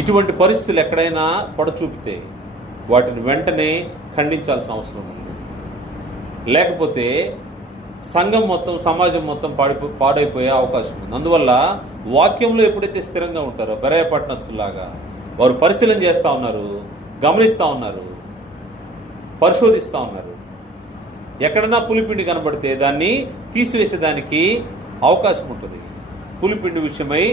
ఇటువంటి పరిస్థితులు ఎక్కడైనా పొడచూపితే వాటిని వెంటనే ఖండించాల్సిన అవసరం ఉంది. లేకపోతే సంఘం మొత్తం, సమాజం మొత్తం పాడైపోయే అవకాశం ఉంది. అందువల్ల వాక్యంలో ఎప్పుడైతే స్థిరంగా ఉంటారో బెరయ పట్టణస్తులాగా వారు పరిశీలన చేస్తూ ఉన్నారు, గమనిస్తూ ఉన్నారు, పరిశోధిస్తూ ఉన్నారు. ఎక్కడన్నా పులిపిండి కనబడితే దాన్ని తీసివేసేదానికి అవకాశం ఉంటుంది. పులిపిండి విషయమై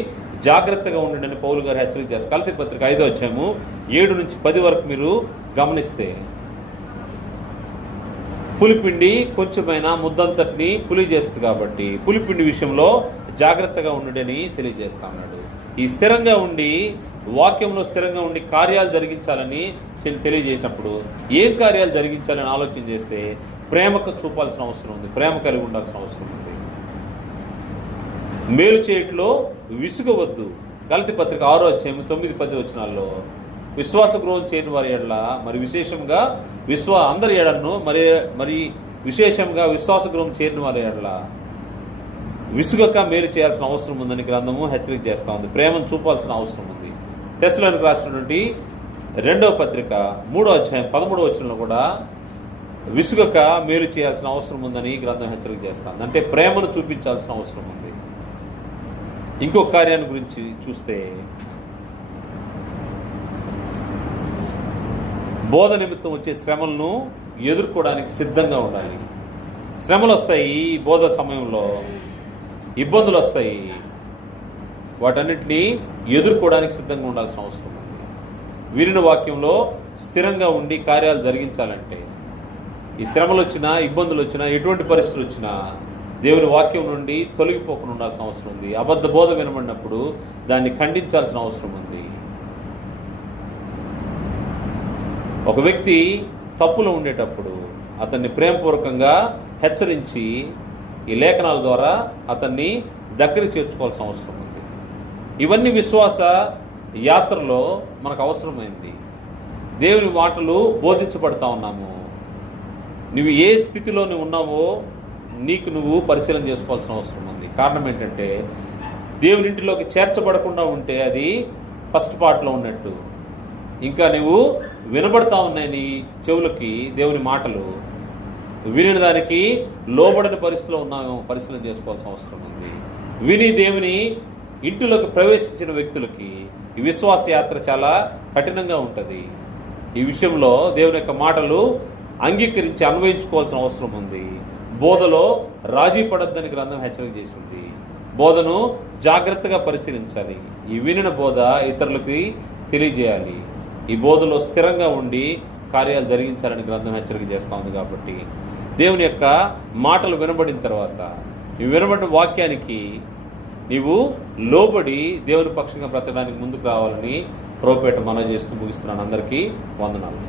జాగ్రత్తగా ఉండండి పౌలు గారు హెచ్చరిక చేస్తారు. గలతీ పత్రిక 5వ అధ్యాయము 7 నుంచి 10 వరకు మీరు గమనిస్తే పులిపిండి కొంచెమైనా ముద్దంతటిని పులి చేస్తుంది. కాబట్టి పులిపిండి విషయంలో జాగ్రత్తగా ఉండుడని తెలియజేస్తా ఉన్నాడు. ఈ స్థిరంగా ఉండి వాక్యంలో స్థిరంగా ఉండి కార్యాలు జరిగించాలని తెలియజేసినప్పుడు ఏం కార్యాలు జరిగించాలని ఆలోచన చేస్తే ప్రేమకు చూపాల్సిన అవసరం ఉంది, ప్రేమ కలిగి ఉండాల్సిన అవసరం ఉంది. మేలు చేయట్లో విసుగవద్దు. గలతీ పత్రిక 6వ అధ్యాయం 9-10 వచనాల్లో విశ్వాస గృహం చేయని వారి ఎడల మరి విశేషంగా అందరి ఎడలను మరి విశేషంగా విశ్వాస గృహం చేరిన వారి ఎడల విసుగక మేలు చేయాల్సిన అవసరం ఉందని గ్రంథము హెచ్చరిక చేస్తూ ఉంది. ప్రేమను చూపాల్సిన అవసరం ఉంది. తెస్సలోనికీయులకు రాసినటువంటి 2వ పత్రిక 3వ అధ్యాయం 13వ వచనంలో కూడా విసుగక మేలు చేయాల్సిన అవసరం ఉందని గ్రంథం హెచ్చరిక చేస్తుంది. అంటే ప్రేమను చూపించాల్సిన అవసరం ఉంది. ఇంకొక కార్యాన్ని గురించి చూస్తే బోధ నిమిత్తం వచ్చే శ్రమలను ఎదుర్కోవడానికి సిద్ధంగా ఉండాలి. శ్రమలు వస్తాయి, బోధ సమయంలో ఇబ్బందులు వస్తాయి, వాటన్నిటినీ ఎదుర్కోవడానికి సిద్ధంగా ఉండాల్సిన అవసరం ఉంది. వినిన వాక్యంలో స్థిరంగా ఉండి కార్యాలు జరిగించాలంటే ఈ శ్రమలు వచ్చినా, ఇబ్బందులు వచ్చినా, ఎటువంటి పరిస్థితులు వచ్చినా దేవుని వాక్యం నుండి తొలగిపోకుండా ఉండాల్సిన అవసరం ఉంది. అబద్ధ బోధ వినబడినప్పుడు దాన్ని ఖండించాల్సిన అవసరం ఉంది. ఒక వ్యక్తి తప్పులో ఉండేటప్పుడు అతన్ని ప్రేమపూర్వకంగా హెచ్చరించి ఈ లేఖనాల ద్వారా అతన్ని దగ్గర చేర్చుకోవాల్సిన అవసరం ఉంది. ఇవన్నీ విశ్వాస యాత్రలో మనకు అవసరమైంది. దేవుని మాటలు బోధించబడతా ఉన్నాము. నువ్వు ఏ స్థితిలో నువ్వు ఉన్నావో నీకు నువ్వు పరిశీలన చేసుకోవాల్సిన అవసరం ఉంది. కారణం ఏంటంటే దేవుని ఇంటిలోకి చేర్చబడకుండా ఉంటే అది ఫస్ట్ పార్ట్లో ఉన్నట్టు. ఇంకా నువ్వు వినబడతా ఉన్నాయి నీ చెవులకి దేవుని మాటలు, విని దానికి లోబడని పరిస్థితిలో ఉన్నామో పరిశీలన చేసుకోవాల్సిన అవసరం ఉంది. విని దేవుని ఇంటిలోకి ప్రవేశించిన వ్యక్తులకి ఈ విశ్వాస యాత్ర చాలా కఠినంగా ఉంటుంది. ఈ విషయంలో దేవుని యొక్క మాటలు అంగీకరించి అన్వయించుకోవాల్సిన అవసరం ఉంది. బోధలో రాజీ పడొద్దని గ్రంథం హెచ్చరిక చేసింది. బోధను జాగ్రత్తగా పరిశీలించాలి. ఈ వినిన బోధ ఇతరులకి తెలియజేయాలి. ఈ బోధలో స్థిరంగా ఉండి కార్యాలు జరిగించాలని గ్రంథం హెచ్చరిక చేస్తూ ఉంది. కాబట్టి దేవుని యొక్క మాటలు వినబడిన తర్వాత ఈ వినబడిన వాక్యానికి నీవు లోబడి దేవుని పక్షంగా బ్రతకడానికి ముందుకు రావాలని ప్రోపేట మనవి చేస్తూ ముగిస్తున్నాను. అందరికీ వందనాలు.